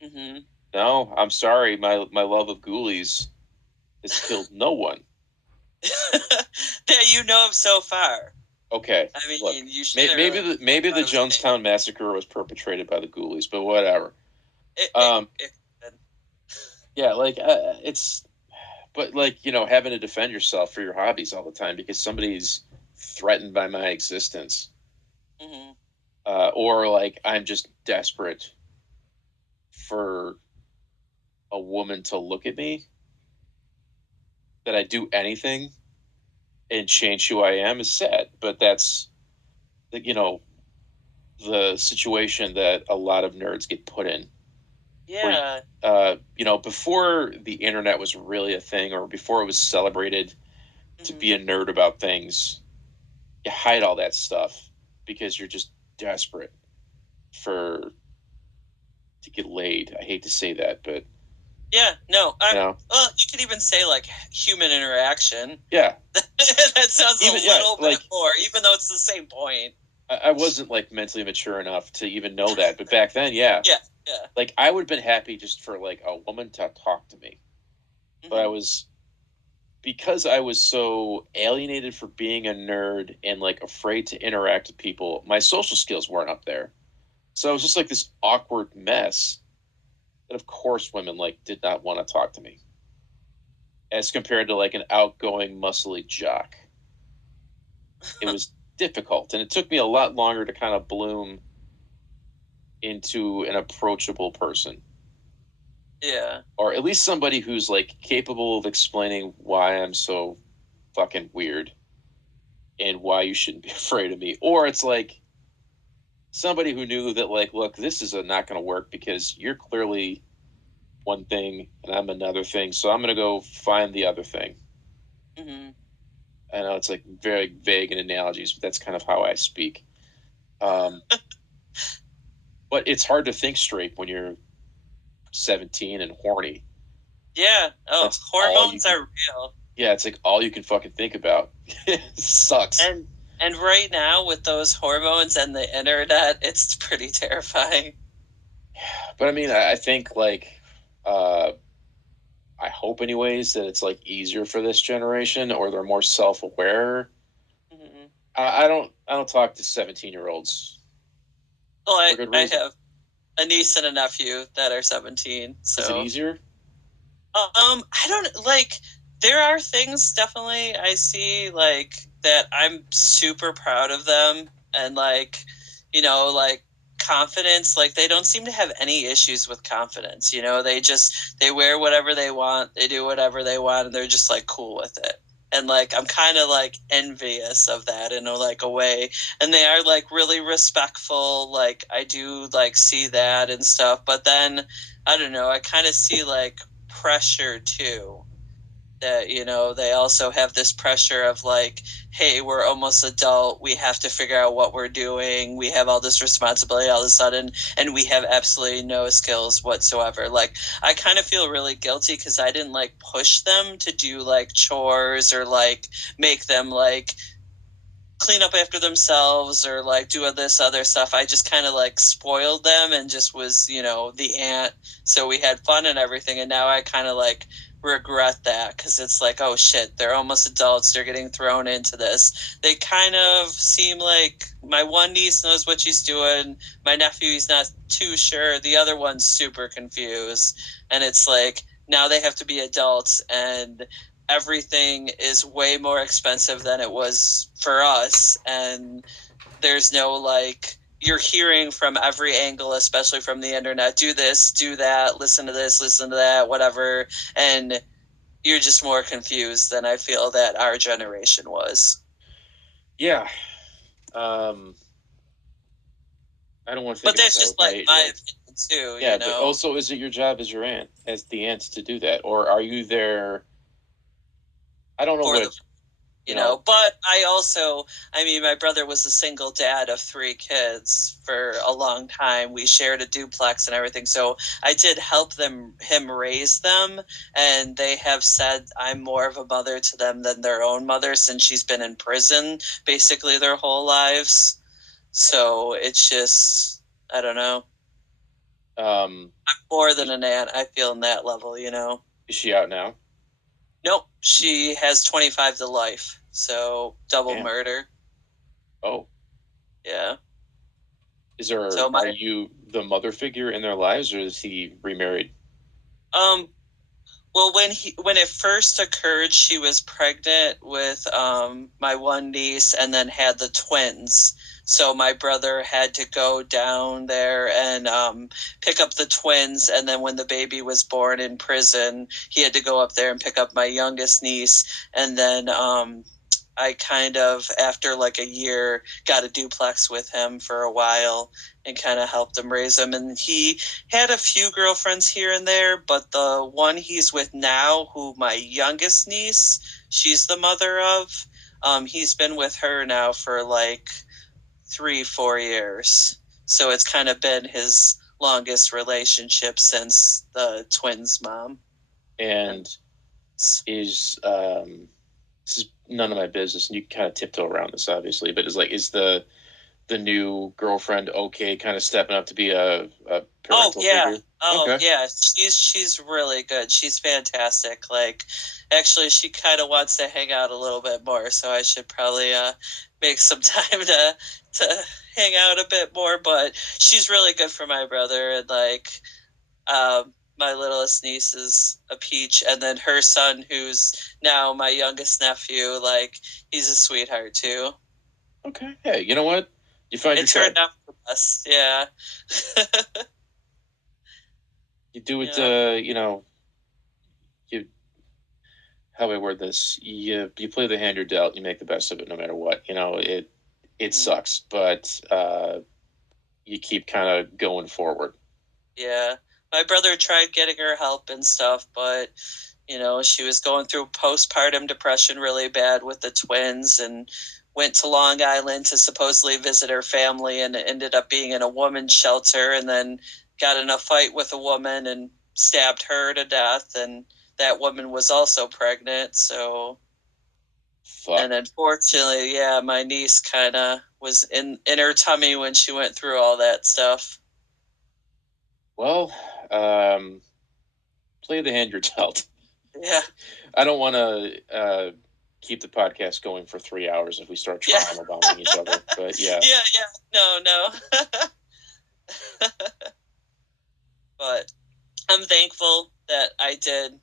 hmm No, I'm sorry, my love of ghoulies has killed no one. that of so far. Okay, I look, mean, you shouldn't maybe really the talk maybe the about everything. Jonestown massacre was perpetrated by the ghoulies, but whatever. It, it, Um, it, yeah, like it's but like having to defend yourself for your hobbies all the time because somebody's threatened by my existence, mhm. or like I'm just desperate for a woman to look at me that I do anything and change who I am is sad, but that's the situation that a lot of nerds get put in where Yeah. before the internet was really a thing or before it was celebrated to hmm be a nerd about things, you hide all that stuff because you're just desperate for to get laid. I hate to say that, but Yeah. No. you know, Well, you could even say like human interaction. yeah, That sounds a even yeah, little bit like more, even though it's the same point. I wasn't like mentally mature enough to even know that, but back then, yeah, Yeah. Yeah. like I would have been happy just for like a woman to talk to me, but I hmm was because I was so alienated for being a nerd and like afraid to interact with people, my social skills weren't up there. So I was hmm just like this awkward mess. And of course, women did not want to talk to me, as compared to an outgoing, muscly jock. It was difficult, and it took me a lot longer to kind of bloom into an approachable person. Yeah. Or at least somebody who's capable of explaining why I'm so fucking weird and why you shouldn't be afraid of me. Or it's somebody who knew that look, this is not going to work because you're clearly one thing and I'm another thing, so I'm going to go find the other thing. Mm-hmm. I know it's very vague in analogies, but that's kind of how I speak. But it's hard to think straight when you're 17 and horny. Yeah. Oh, That's all you hormones can. are real. Yeah, it's all you can fucking think about. It sucks. And right now with those hormones and the internet, it's pretty terrifying. But I mean, I think uh, I hope anyways that it's easier for this generation, or they're more self-aware. Mm-hmm. I don't talk to 17-year-olds Well, for good I reason. have a niece and a nephew that are 17, Is it so easier? I don't like. There are things definitely I see that I'm super proud of them, and like confidence. Like they don't seem to have any issues with confidence. They wear whatever they want, they do whatever they want, and they're just cool with it. And I'm kind of envious of that in a way. And they are really respectful. I do see that and stuff. But then I don't know. I kind of see pressure too, that they also have this pressure of hey, we're almost adult, we have to figure out what we're doing, we have all this responsibility all of a sudden, and we have absolutely no skills whatsoever. I kind of feel really guilty because I didn't push them to do chores or make them clean up after themselves or do this other stuff. I just kind of spoiled them and just was, the aunt. So we had fun and everything. And now I kind of regret that because it's oh shit, they're almost adults. They're getting thrown into this. They kind of seem like my one niece knows what she's doing. My nephew, he's not too sure. The other one's super confused. And it's now they have to be adults and everything is way more expensive than it was for us, and there's no you're hearing from every angle, especially from the internet, do this, do that, listen to this, listen to that, whatever, and you're just more confused than I feel that our generation was. Yeah. Um, I don't want to think But about that's that just with my my 8-year-old. opinion too, Yeah, but also, is it your job as your aunt, as the aunt, to do that, or are you there? I don't know for the what you know. but I mean, my brother was a single dad of three kids for a long time. We shared a duplex and everything. So I did help him raise them. And they have said I'm more of a mother to them than their own mother since she's been in prison basically their whole lives. So it's just, I don't know. Um, I'm more than is, an aunt, I feel, in that level, is she out now? Nope. She has 25 to life. So double Damn. murder. Oh, Yeah. is there? So Are my you the mother figure in their lives, or is he remarried? Um, well, when it first occurred, she was pregnant with my one niece and then had the twins. So my brother had to go down there and pick up the twins. And then when the baby was born in prison, he had to go up there and pick up my youngest niece. And then I kind of, after a year, got a duplex with him for a while and kind of helped him raise him. And he had a few girlfriends here and there, but the one he's with now, who my youngest niece, she's the mother of, he's been with her now for 3, 4 years. So it's kind of been his longest relationship since the twins' mom. And And is this is none of my business, and you can kind of tiptoe around this, obviously. But is the new girlfriend okay, kind of stepping up to be a oh parental yeah, figure? oh Okay. yeah, she's really good. She's fantastic. Actually, she kind of wants to hang out a little bit more, so I should probably make some time to hang out a bit more. But she's really good for my brother, and My littlest niece is a peach, and then her son, who's now my youngest nephew, like he's a sweetheart too. Okay. Hey, you know what? You find your It tribe. turned out for the best. Yeah. You do it. Yeah. You how do I word this? You play the hand you're dealt. You make the best of it, no matter what. It Mhm. sucks, but you keep kind of going forward. Yeah. My brother tried getting her help and stuff, but she was going through postpartum depression really bad with the twins and went to Long Island to supposedly visit her family and ended up being in a woman's shelter and then got in a fight with a woman and stabbed her to death, and that woman was also pregnant. So, Fuck. and unfortunately, yeah, my niece kind of was in her tummy when she went through all that stuff. Well, um, play the hand you're dealt. Yeah. I don't want to keep the podcast going for 3 hours if we start Yeah. trauma bombing each other. But yeah. Yeah. No. But I'm thankful that I did,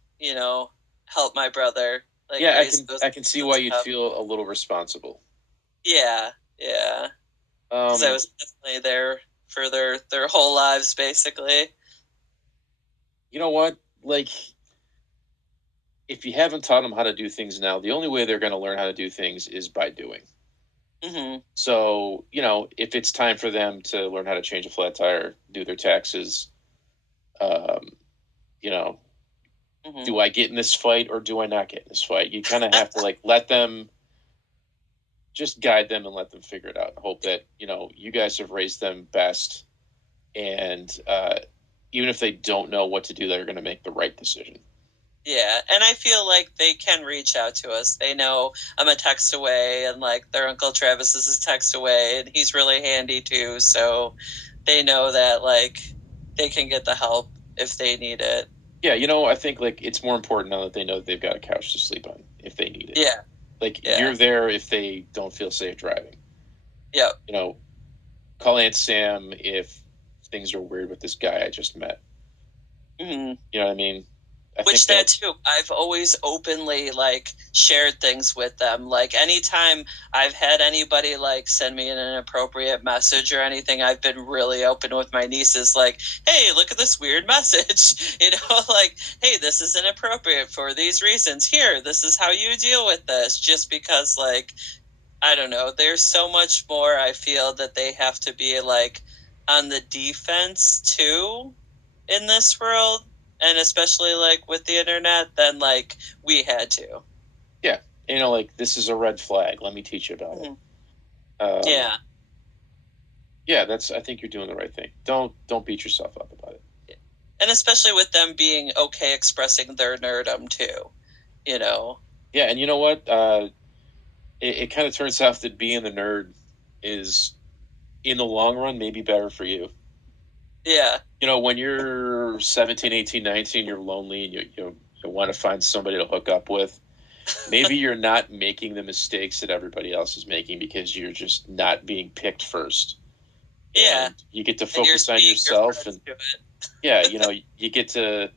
help my brother like Yeah, raise those I can kids see and why you'd stuff. feel a little responsible. Yeah, because I Um, was definitely there for their whole lives, basically. you know what? Like, if you haven't taught them how to do things now, the only way they're going to learn how to do things is by doing. Hmm. So, if it's time for them to learn how to change a flat tire, do their taxes, um, you know, Hmm. do I get in this fight or do I not get in this fight? You kind of have to like let them, just guide them and let them figure it out. Hope that you guys have raised them best, and even if they don't know what to do, they're going to make the right decision. Yeah, and I feel like they can reach out to us. They know I'm a text away, and like their Uncle Travis is a text away, and he's really handy too. So they know that like they can get the help if they need it. Yeah, I think like it's more important now that they know that they've got a couch to sleep on if they need it. Yeah, Like yeah, you're there if they don't feel safe driving. yep. You know, call Aunt Sam if things are weird with this guy I just met. Hmm. You know what I mean? I think Which that that's too, I've always openly like shared things with them. Like anytime I've had anybody like send me an inappropriate message or anything, I've been really open with my nieces. Like, hey, look at this weird message. Like, hey, this is inappropriate for these reasons. Here, this is how you deal with this. Just because, like, I don't know, there's so much more I feel that they have to be like on the defense too in this world, and especially like with the internet, than like we had to. yeah. Like this is a red flag. Let me teach you about it. Mhm. Um, Yeah. yeah, I think you're doing the right thing. Don't beat yourself up about it. And especially with them being okay expressing their nerdom too, you know. Yeah, and you know what? It kind of turns out that being the nerd is in the long run maybe better for you. Yeah. When you're 17, 18, 19, you're lonely and you want to find somebody to hook up with. Maybe you're not making the mistakes that everybody else is making because you're just not being picked first. Yeah. And you get to And you're focus on seeing your yourself. friends And do it. yeah, you get to,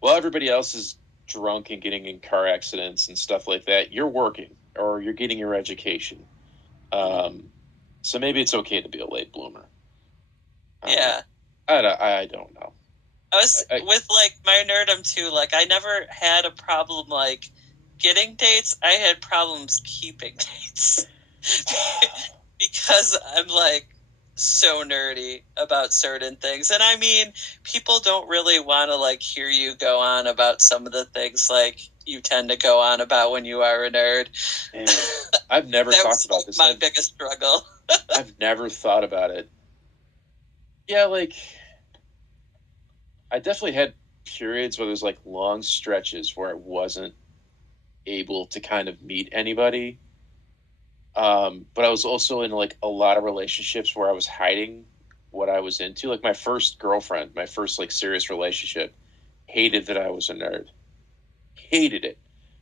well, everybody else is drunk and getting in car accidents and stuff like that. You're working or you're getting your education. Mhm. Um, so maybe it's okay to be a late bloomer. Uh, Yeah. I don't know. I was I, with like my nerdum too. Like I never had a problem like getting dates. I had problems keeping dates because I'm like so nerdy about certain things. And I mean, people don't really want to like hear you go on about some of the things like you tend to go on about when you are a nerd. Man, I've never That talked was about like this. my biggest struggle. I've never thought about it. Yeah, like I definitely had periods where there's like long stretches where I wasn't able to kind of meet anybody. But I was also in like a lot of relationships where I was hiding what I was into. Like my first girlfriend, my first like serious relationship, hated that I was a nerd. Hated it.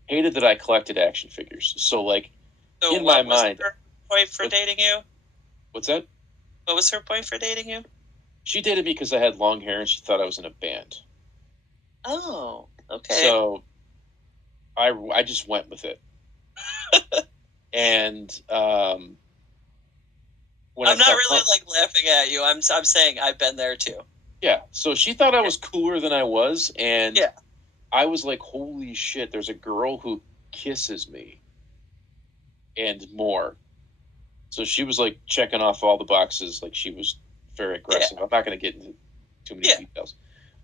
Hated that I collected action figures. So like So in my what was mind, her point for what dating you? what's that? What was her point for dating you? She dated me because I had long hair and she thought I was in a band. Oh, okay. So I just went with it. And when I'm I not found really out, like laughing at you. I'm saying I've been there too. yeah, so she thought I was cooler than I was, and Yeah. I was like, holy shit, there's a girl who kisses me and more. So she was like checking off all the boxes, like she was very aggressive. I'm not going to get into too many details,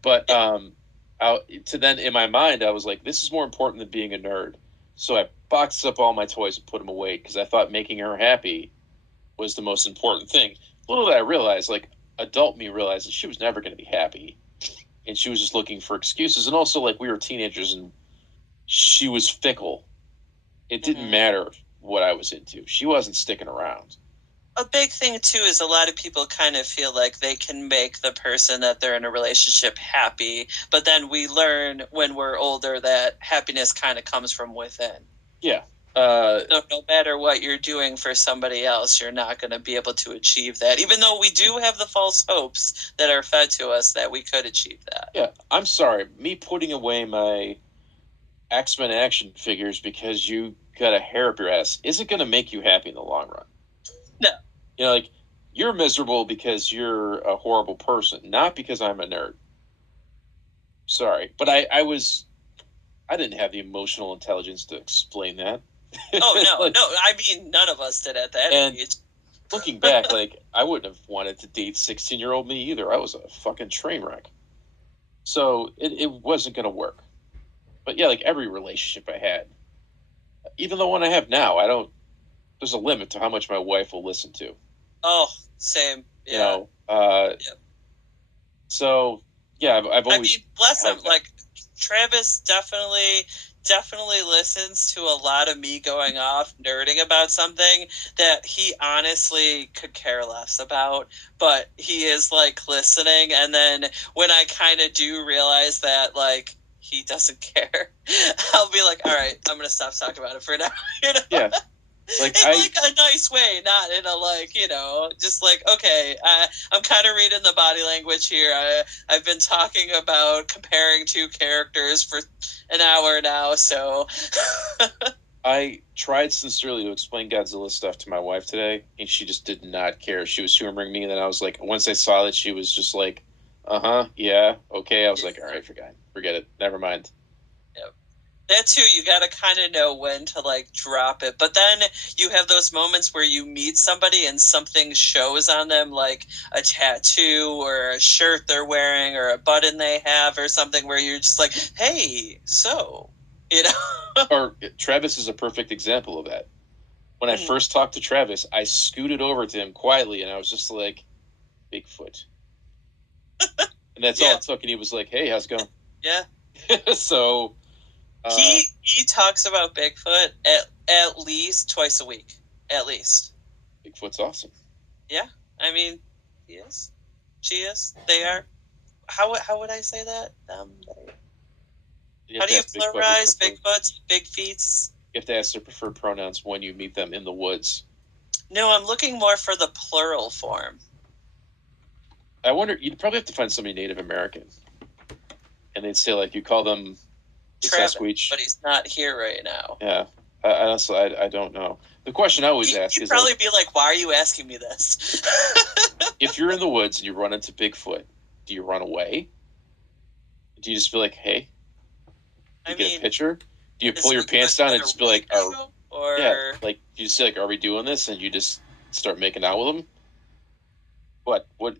but to then in my mind, I was like, this is more important than being a nerd. So I boxed up all my toys and put them away because I thought making her happy was the most important thing. Little did I realize, like adult me realized that she was never going to be happy, and she was just looking for excuses. And also, like we were teenagers, and she was fickle. It didn't matter what I was into. She wasn't sticking around. A big thing too is a lot of people kind of feel like they can make the person that they're in a relationship happy, but then we learn when we're older that happiness kind of comes from within. Yeah. So no matter what you're doing for somebody else, you're not going to be able to achieve that, even though we do have the false hopes that are fed to us that we could achieve that. Yeah, I'm sorry. Me putting away my X-Men action figures because you got a hair up your ass isn't going to make you happy in the long run. No. You know, like you're miserable because you're a horrible person, not because I'm a nerd. Sorry, but I didn't have the emotional intelligence to explain that. Oh no, like, no. I mean, none of us did at that age. Looking back, like I wouldn't have wanted to date 16-year-old me either. I was a fucking train wreck. So it wasn't going to work. But yeah, like every relationship I had, even the one I have now, I don't. There's a limit to how much my wife will listen to. Oh, same. Yeah. You know. So yeah, I've always. I mean, bless him. Like Travis definitely listens to a lot of me going off nerding about something that he honestly could care less about, but he is like listening, and then when I kind of do realize that like he doesn't care, I'll be like, all right, I'm gonna stop talking about it for now. You know? Yeah. Like in like a nice way, not in a like, you know, just like, okay, I'm kind of reading the body language here. I've been talking about comparing two characters for an hour now, so. I tried sincerely to explain Godzilla stuff to my wife today, and she just did not care. She was humoring me, and then I was like, once I saw that, she was just like, yeah, okay. I was like, all right, forget it, never mind. Yep. That too, you gotta kind of know when to like drop it. But then you have those moments where you meet somebody and something shows on them, like a tattoo or a shirt they're wearing or a button they have or something, where you're just like, hey, so, you know. Or Travis is a perfect example of that. When I first talked to Travis, I scooted over to him quietly, and I was just like, Bigfoot. And that's all it took. And he was like, hey, how's it going? Yeah. So he talks about Bigfoot at least twice a week. At least. Bigfoot's awesome. Yeah. I mean, he is. She is. They are. How would I say that? How do you pluralize Bigfoots, big feets? You have to ask their preferred pronouns when you meet them in the woods. No, I'm looking more for the plural form. I wonder, you'd probably have to find somebody Native American. And they'd say, like, you call them Travis, Sasquatch. but he's not here right now. Yeah. Honestly, I don't know. The question I always ask is, probably be like, why are you asking me this? If you're in the woods and you run into Bigfoot, do you run away? Do you just be like, hey? Do you get a picture? Do you pull your pants down and just be like, yeah, like, you just say, like, are we doing this? And you just start making out with them?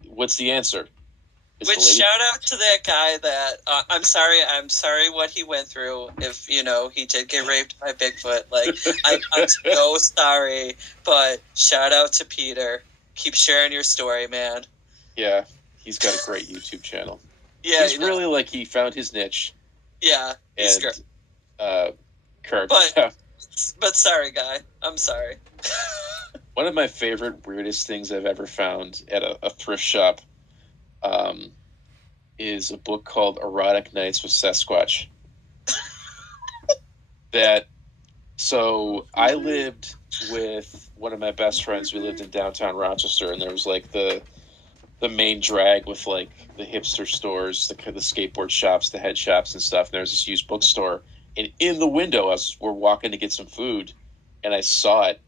What's the answer? Which shout out to that guy that I'm sorry what he went through. If you know he did get raped by Bigfoot, like I'm so sorry. But shout out to Peter. Keep sharing your story, man. Yeah, he's got a great YouTube channel. Yeah, he's really like he found his niche. Yeah, he's great. But sorry, guy. I'm sorry. One of my favorite weirdest things I've ever found at a thrift shop. Is a book called Erotic Nights with Sasquatch. So I lived with one of my best friends. We lived in downtown Rochester, and there was like the the main drag with like the hipster stores, the skateboard shops, the head shops and stuff. And there's this used bookstore, and in the window, we're walking to get some food, and I saw it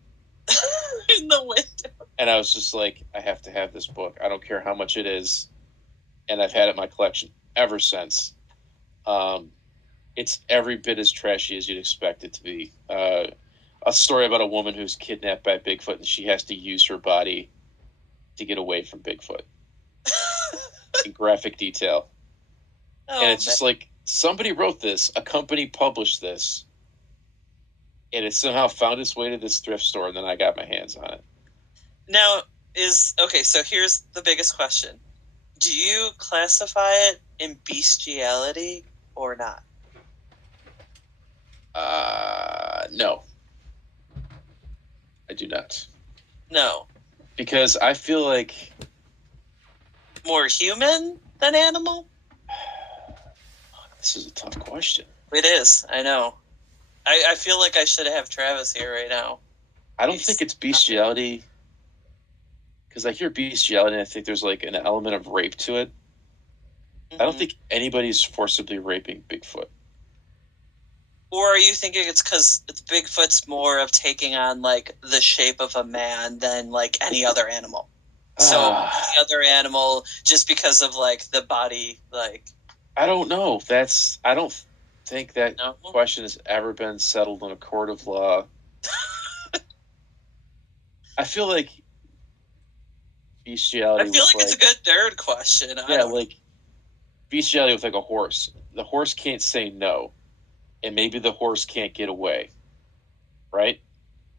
in the window, and I was just like, I have to have this book. I don't care how much it is, and I've had it in my collection ever since. It's every bit as trashy as you'd expect it to be. A story about a woman who's kidnapped by Bigfoot, and she has to use her body to get away from Bigfoot in graphic detail. And it's just like, somebody wrote this, a company published this, and it somehow found its way to this thrift store, and then I got my hands on it. Now, so here's the biggest question. Do you classify it in bestiality or not? No. I do not. No. Because I feel like... More human than animal? This is a tough question. It is, I know. I feel like I should have Travis here right now. I don't think it's bestiality, because I hear bestiality and I think there's like an element of rape to it. Mm-hmm. I don't think anybody's forcibly raping Bigfoot. Or are you thinking it's because Bigfoot's more of taking on like the shape of a man than like any other animal? So any other animal, just because of like the body, like... I don't know. I don't think that question has ever been settled in a court of law. I feel like bestiality. I feel like it's a good nerd question. Yeah, like bestiality with like a horse. The horse can't say no, and maybe the horse can't get away, right?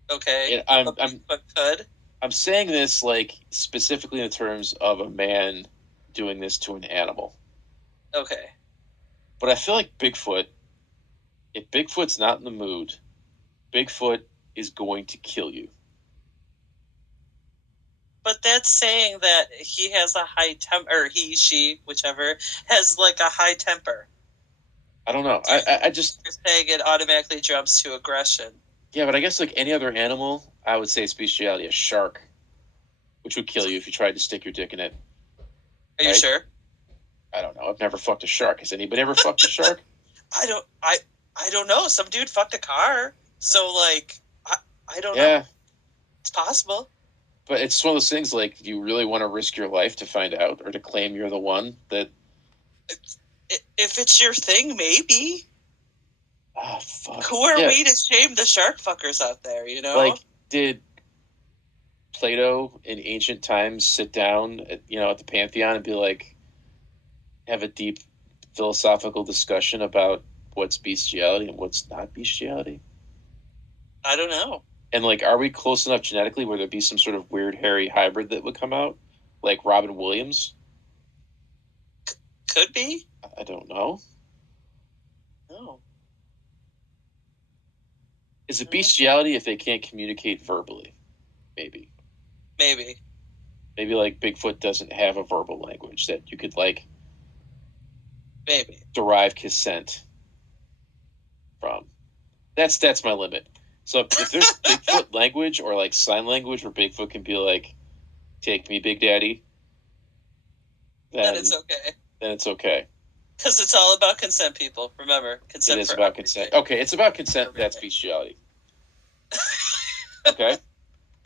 Okay. But could. I'm saying this like specifically in terms of a man doing this to an animal. Okay. But I feel like Bigfoot, if Bigfoot's not in the mood, Bigfoot is going to kill you. But that's saying that he has a high temper, or he, she, whichever, has like a high temper. I don't know. I just... You're saying it automatically jumps to aggression. Yeah, but I guess like any other animal, I would say it's bestiality. A shark, which would kill you if you tried to stick your dick in it. Are you sure? I don't know. I've never fucked a shark. Has anybody ever fucked a shark? I don't know. Some dude fucked a car. So like I don't know. It's possible. But it's one of those things like, do you really want to risk your life to find out or to claim you're the one that... If it's your thing, maybe. Oh, fuck. Who are we to shame the shark fuckers out there, you know? Like, did Plato in ancient times sit down at the Pantheon and be like, have a deep philosophical discussion about what's bestiality and what's not bestiality? I don't know. And like, are we close enough genetically where there'd be some sort of weird hairy hybrid that would come out? Like Robin Williams? Could be. I don't know. No. Is it bestiality if they can't communicate verbally? Maybe. Maybe like Bigfoot doesn't have a verbal language that you could like... Maybe. Derive consent from. That's my limit. So if there's Bigfoot language or like sign language where Bigfoot can be like, take me, Big Daddy, then it's okay. Then it's okay. Because it's all about consent, people. Remember, consent. It is about consent. Okay, it's about consent. That's bestiality. Okay?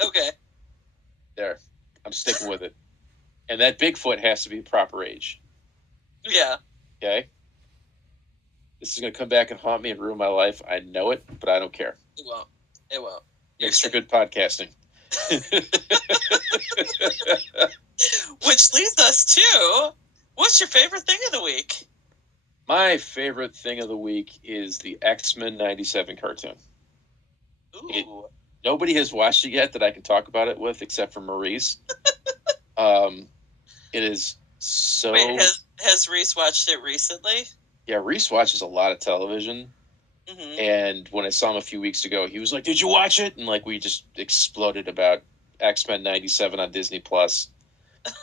Okay. There. I'm sticking with it. And that Bigfoot has to be proper age. Yeah. Okay? This is going to come back and haunt me and ruin my life. I know it, but I don't care. It won't. It won't. Makes for good podcasting. Which leads us to, what's your favorite thing of the week? My favorite thing of the week is the X-Men 97 cartoon. Ooh. Nobody has watched it yet that I can talk about it with except for Maurice. It is so... Wait, has Reese watched it recently? Yeah, Reese watches a lot of television. Mm-hmm. And when I saw him a few weeks ago, he was like, did you watch it? And like, we just exploded about X-Men 97 on Disney Plus.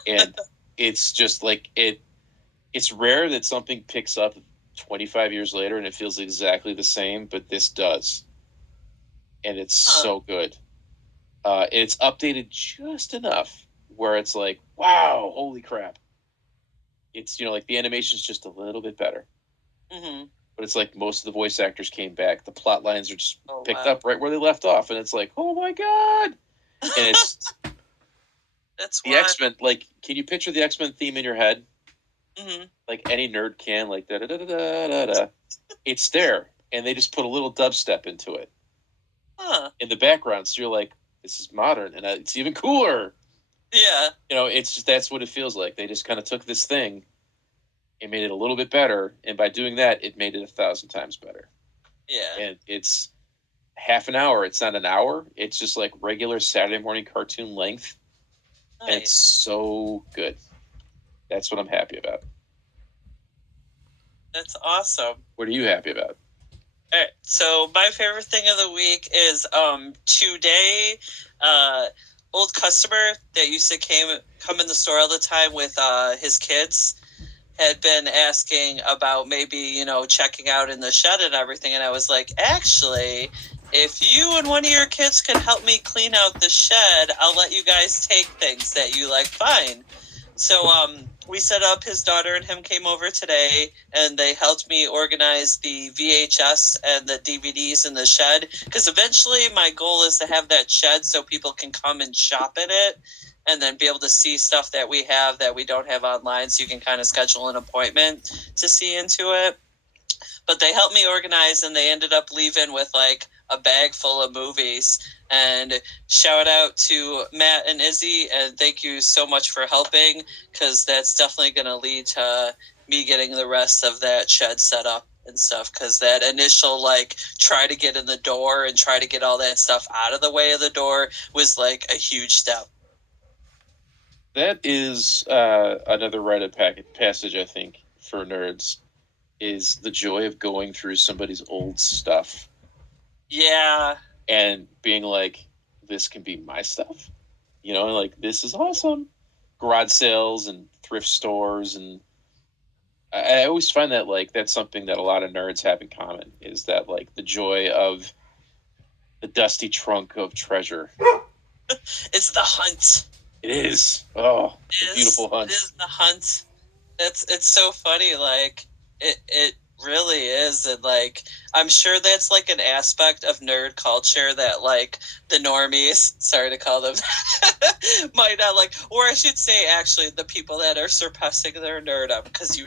And it's just like, it's rare that something picks up 25 years later and it feels exactly the same, but this does. And it's so good. It's updated just enough where it's like, wow, holy crap. It's, like the animation's just a little bit better. Mm-hmm. But it's like most of the voice actors came back. The plot lines are just picked wow. up right where they left off. And it's like, oh my God. And it's That's the why. X-Men. Like, can you picture the X-Men theme in your head? Mm-hmm. Like any nerd can, like da da da da da da. It's there. And they just put a little dubstep into it Huh. in the background. So you're like, this is modern. And it's even cooler. Yeah. It's just, that's what it feels like. They just kind of took this thing and made it a little bit better. And by doing that, it made it 1,000 times better. Yeah. And it's half an hour. It's not an hour. It's just like regular Saturday morning cartoon length. Nice. And it's so good. That's what I'm happy about. That's awesome. What are you happy about? All right. So my favorite thing of the week is today, old customer that used to come in the store all the time with his kids had been asking about maybe, checking out in the shed and everything. And I was like, actually, if you and one of your kids could help me clean out the shed, I'll let you guys take things that you like fine. So we set up, his daughter and him came over today, and they helped me organize the VHS and the DVDs in the shed. Because eventually my goal is to have that shed so people can come and shop in it and then be able to see stuff that we have that we don't have online, so you can kind of schedule an appointment to see into it. But they helped me organize, and they ended up leaving with like a bag full of movies. And shout out to Matt and Izzy, and thank you so much for helping, because that's definitely going to lead to me getting the rest of that shed set up and stuff, because that initial like try to get in the door and try to get all that stuff out of the way of the door was like a huge step. That is another Reddit passage, I think, for nerds, is the joy of going through somebody's old stuff. Yeah. And being like, this can be my stuff. Like, this is awesome. Garage sales and thrift stores. And I always find that, like, that's something that a lot of nerds have in common, is that, like, the joy of the dusty trunk of treasure. It's the hunt. It is. Oh, the beautiful hunt. It is the hunt. It's so funny. Like it really is, and like I'm sure that's like an aspect of nerd culture that like the normies, sorry to call them, might not like, or I should say actually the people that are surpassing their nerdom, because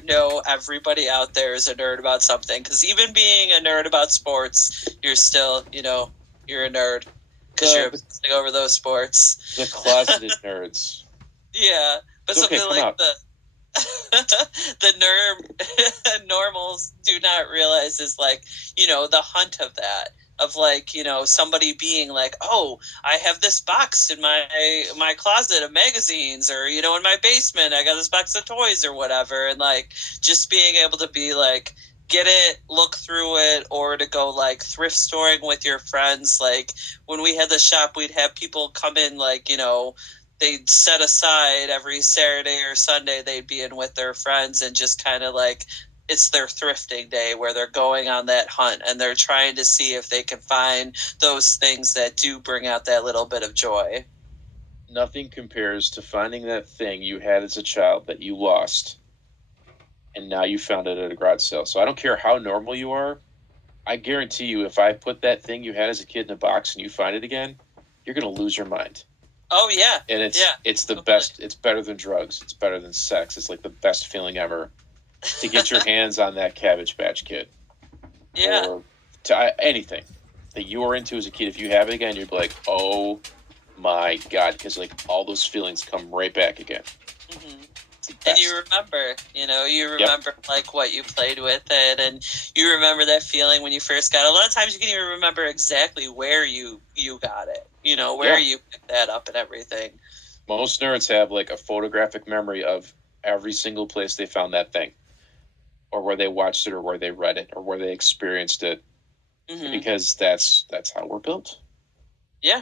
everybody out there is a nerd about something. Because even being a nerd about sports, you're still you're a nerd because you're obsessing over those sports. The closeted nerds. Yeah, but it's okay, something like out. the normals do not realize is like, the hunt of that, of like, somebody being like, oh, I have this box in my closet of magazines, or in my basement I got this box of toys or whatever, and like just being able to be like, get it, look through it, or to go like thrift storing with your friends. Like when we had the shop, we'd have people come in, like, they'd set aside every Saturday or Sunday, they'd be in with their friends and just kind of like, it's their thrifting day where they're going on that hunt and they're trying to see if they can find those things that do bring out that little bit of joy. Nothing compares to finding that thing you had as a child that you lost, and now you found it at a garage sale. So I don't care how normal you are. I guarantee you, if I put that thing you had as a kid in a box and you find it again, you're going to lose your mind. Oh yeah. And it's the best. It's better than drugs. It's better than sex. It's like the best feeling ever to get your hands on that Cabbage Patch Kid. Yeah. Or to anything that you were into as a kid. If you have it again, you'd be like, oh my God, because like all those feelings come right back again. Mm-hmm. And you remember, like what you played with it, and you remember that feeling when you first got it. A lot of times you can even remember exactly where you got it, where you picked that up and everything. Most nerds have like a photographic memory of every single place they found that thing, or where they watched it, or where they read it, or where they experienced it, because that's how we're built. Yeah,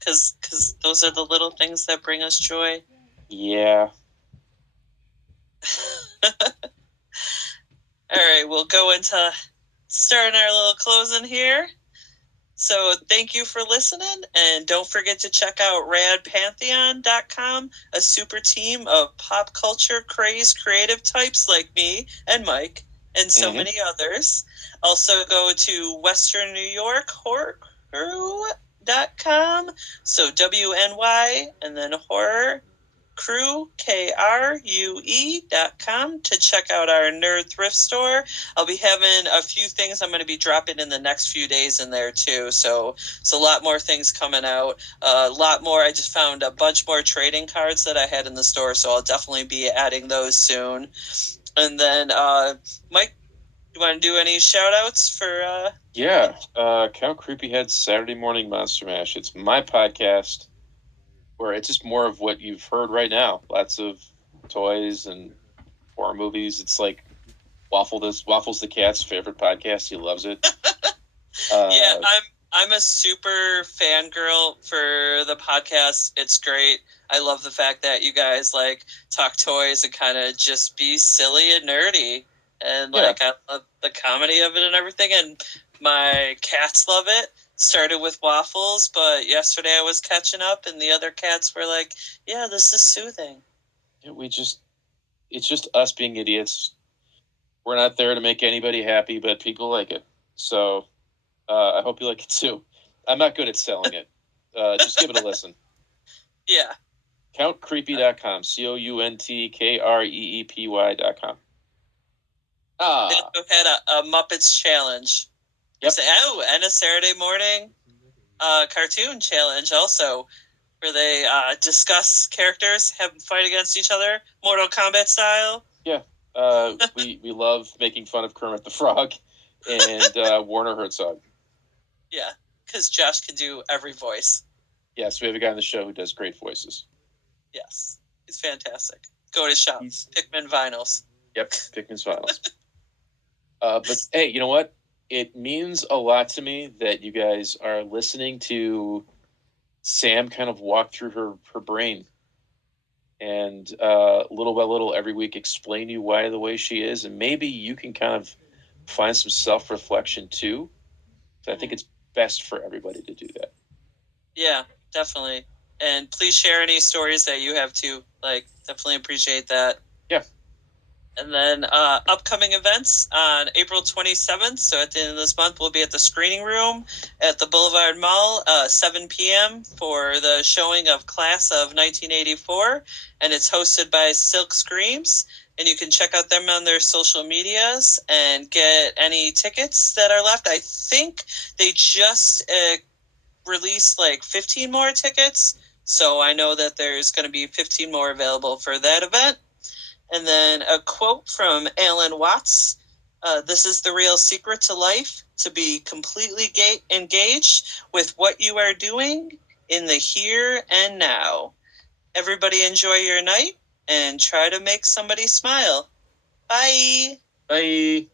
because those are the little things that bring us joy. Yeah. All right, we'll go into starting our little closing here. So thank you for listening, and don't forget to check out radpantheon.com, a super team of pop culture craze creative types like me and Mike and so many others. Also go to Western New York Horror Crew.com, so WNY and then horror crew, KRUE.com, to check out our nerd thrift store. I'll be having a few things I'm going to be dropping in the next few days in there too. So it's a lot more things coming out. A lot more. I just found a bunch more trading cards that I had in the store, so I'll definitely be adding those soon. And then, Mike, you want to do any shout outs for. Yeah, Count Creepyhead's Saturday Morning Monster Mash. It's my podcast where it's just more of what you've heard right now. Lots of toys and horror movies. It's like Waffles the cat's favorite podcast. He loves it. Yeah, I'm a super fangirl for the podcast. It's great. I love the fact that you guys like talk toys and kind of just be silly and nerdy. And like I love the comedy of it and everything. And my cats love it. Started with Waffles, but yesterday I was catching up and the other cats were like, "Yeah, this is soothing." Yeah, it's just us being idiots. We're not there to make anybody happy, but people like it. So I hope you like it too. I'm not good at selling it. Just give it a listen. Yeah. CountCreepy.com. CountKreepy.com. They also had a Muppets challenge. Yep. And a Saturday morning cartoon challenge also, where they discuss characters, have them fight against each other, Mortal Kombat style. Yeah. We love making fun of Kermit the Frog and Werner Herzog. Yeah, because Josh can do every voice. Yes, we have a guy on the show who does great voices. Yes, he's fantastic. Go to shop. Pikmin Vinyls. Yep, Pikmin's Vinyls. But hey, you know what? It means a lot to me that you guys are listening to Sam kind of walk through her brain and little by little every week explain you why the way she is, and maybe you can kind of find some self-reflection too. So I think it's best for everybody to do that. Yeah, definitely. And please share any stories that you have too. Like, definitely appreciate that. Yeah. And then upcoming events on April 27th. So at the end of this month, we'll be at the screening room at the Boulevard Mall, 7 p.m. for the showing of Class of 1984. And it's hosted by Silk Screams. And you can check out them on their social medias and get any tickets that are left. I think they just released like 15 more tickets. So I know that there's going to be 15 more available for that event. And then a quote from Alan Watts. This is the real secret to life, to be completely engaged with what you are doing in the here and now. Everybody enjoy your night and try to make somebody smile. Bye. Bye.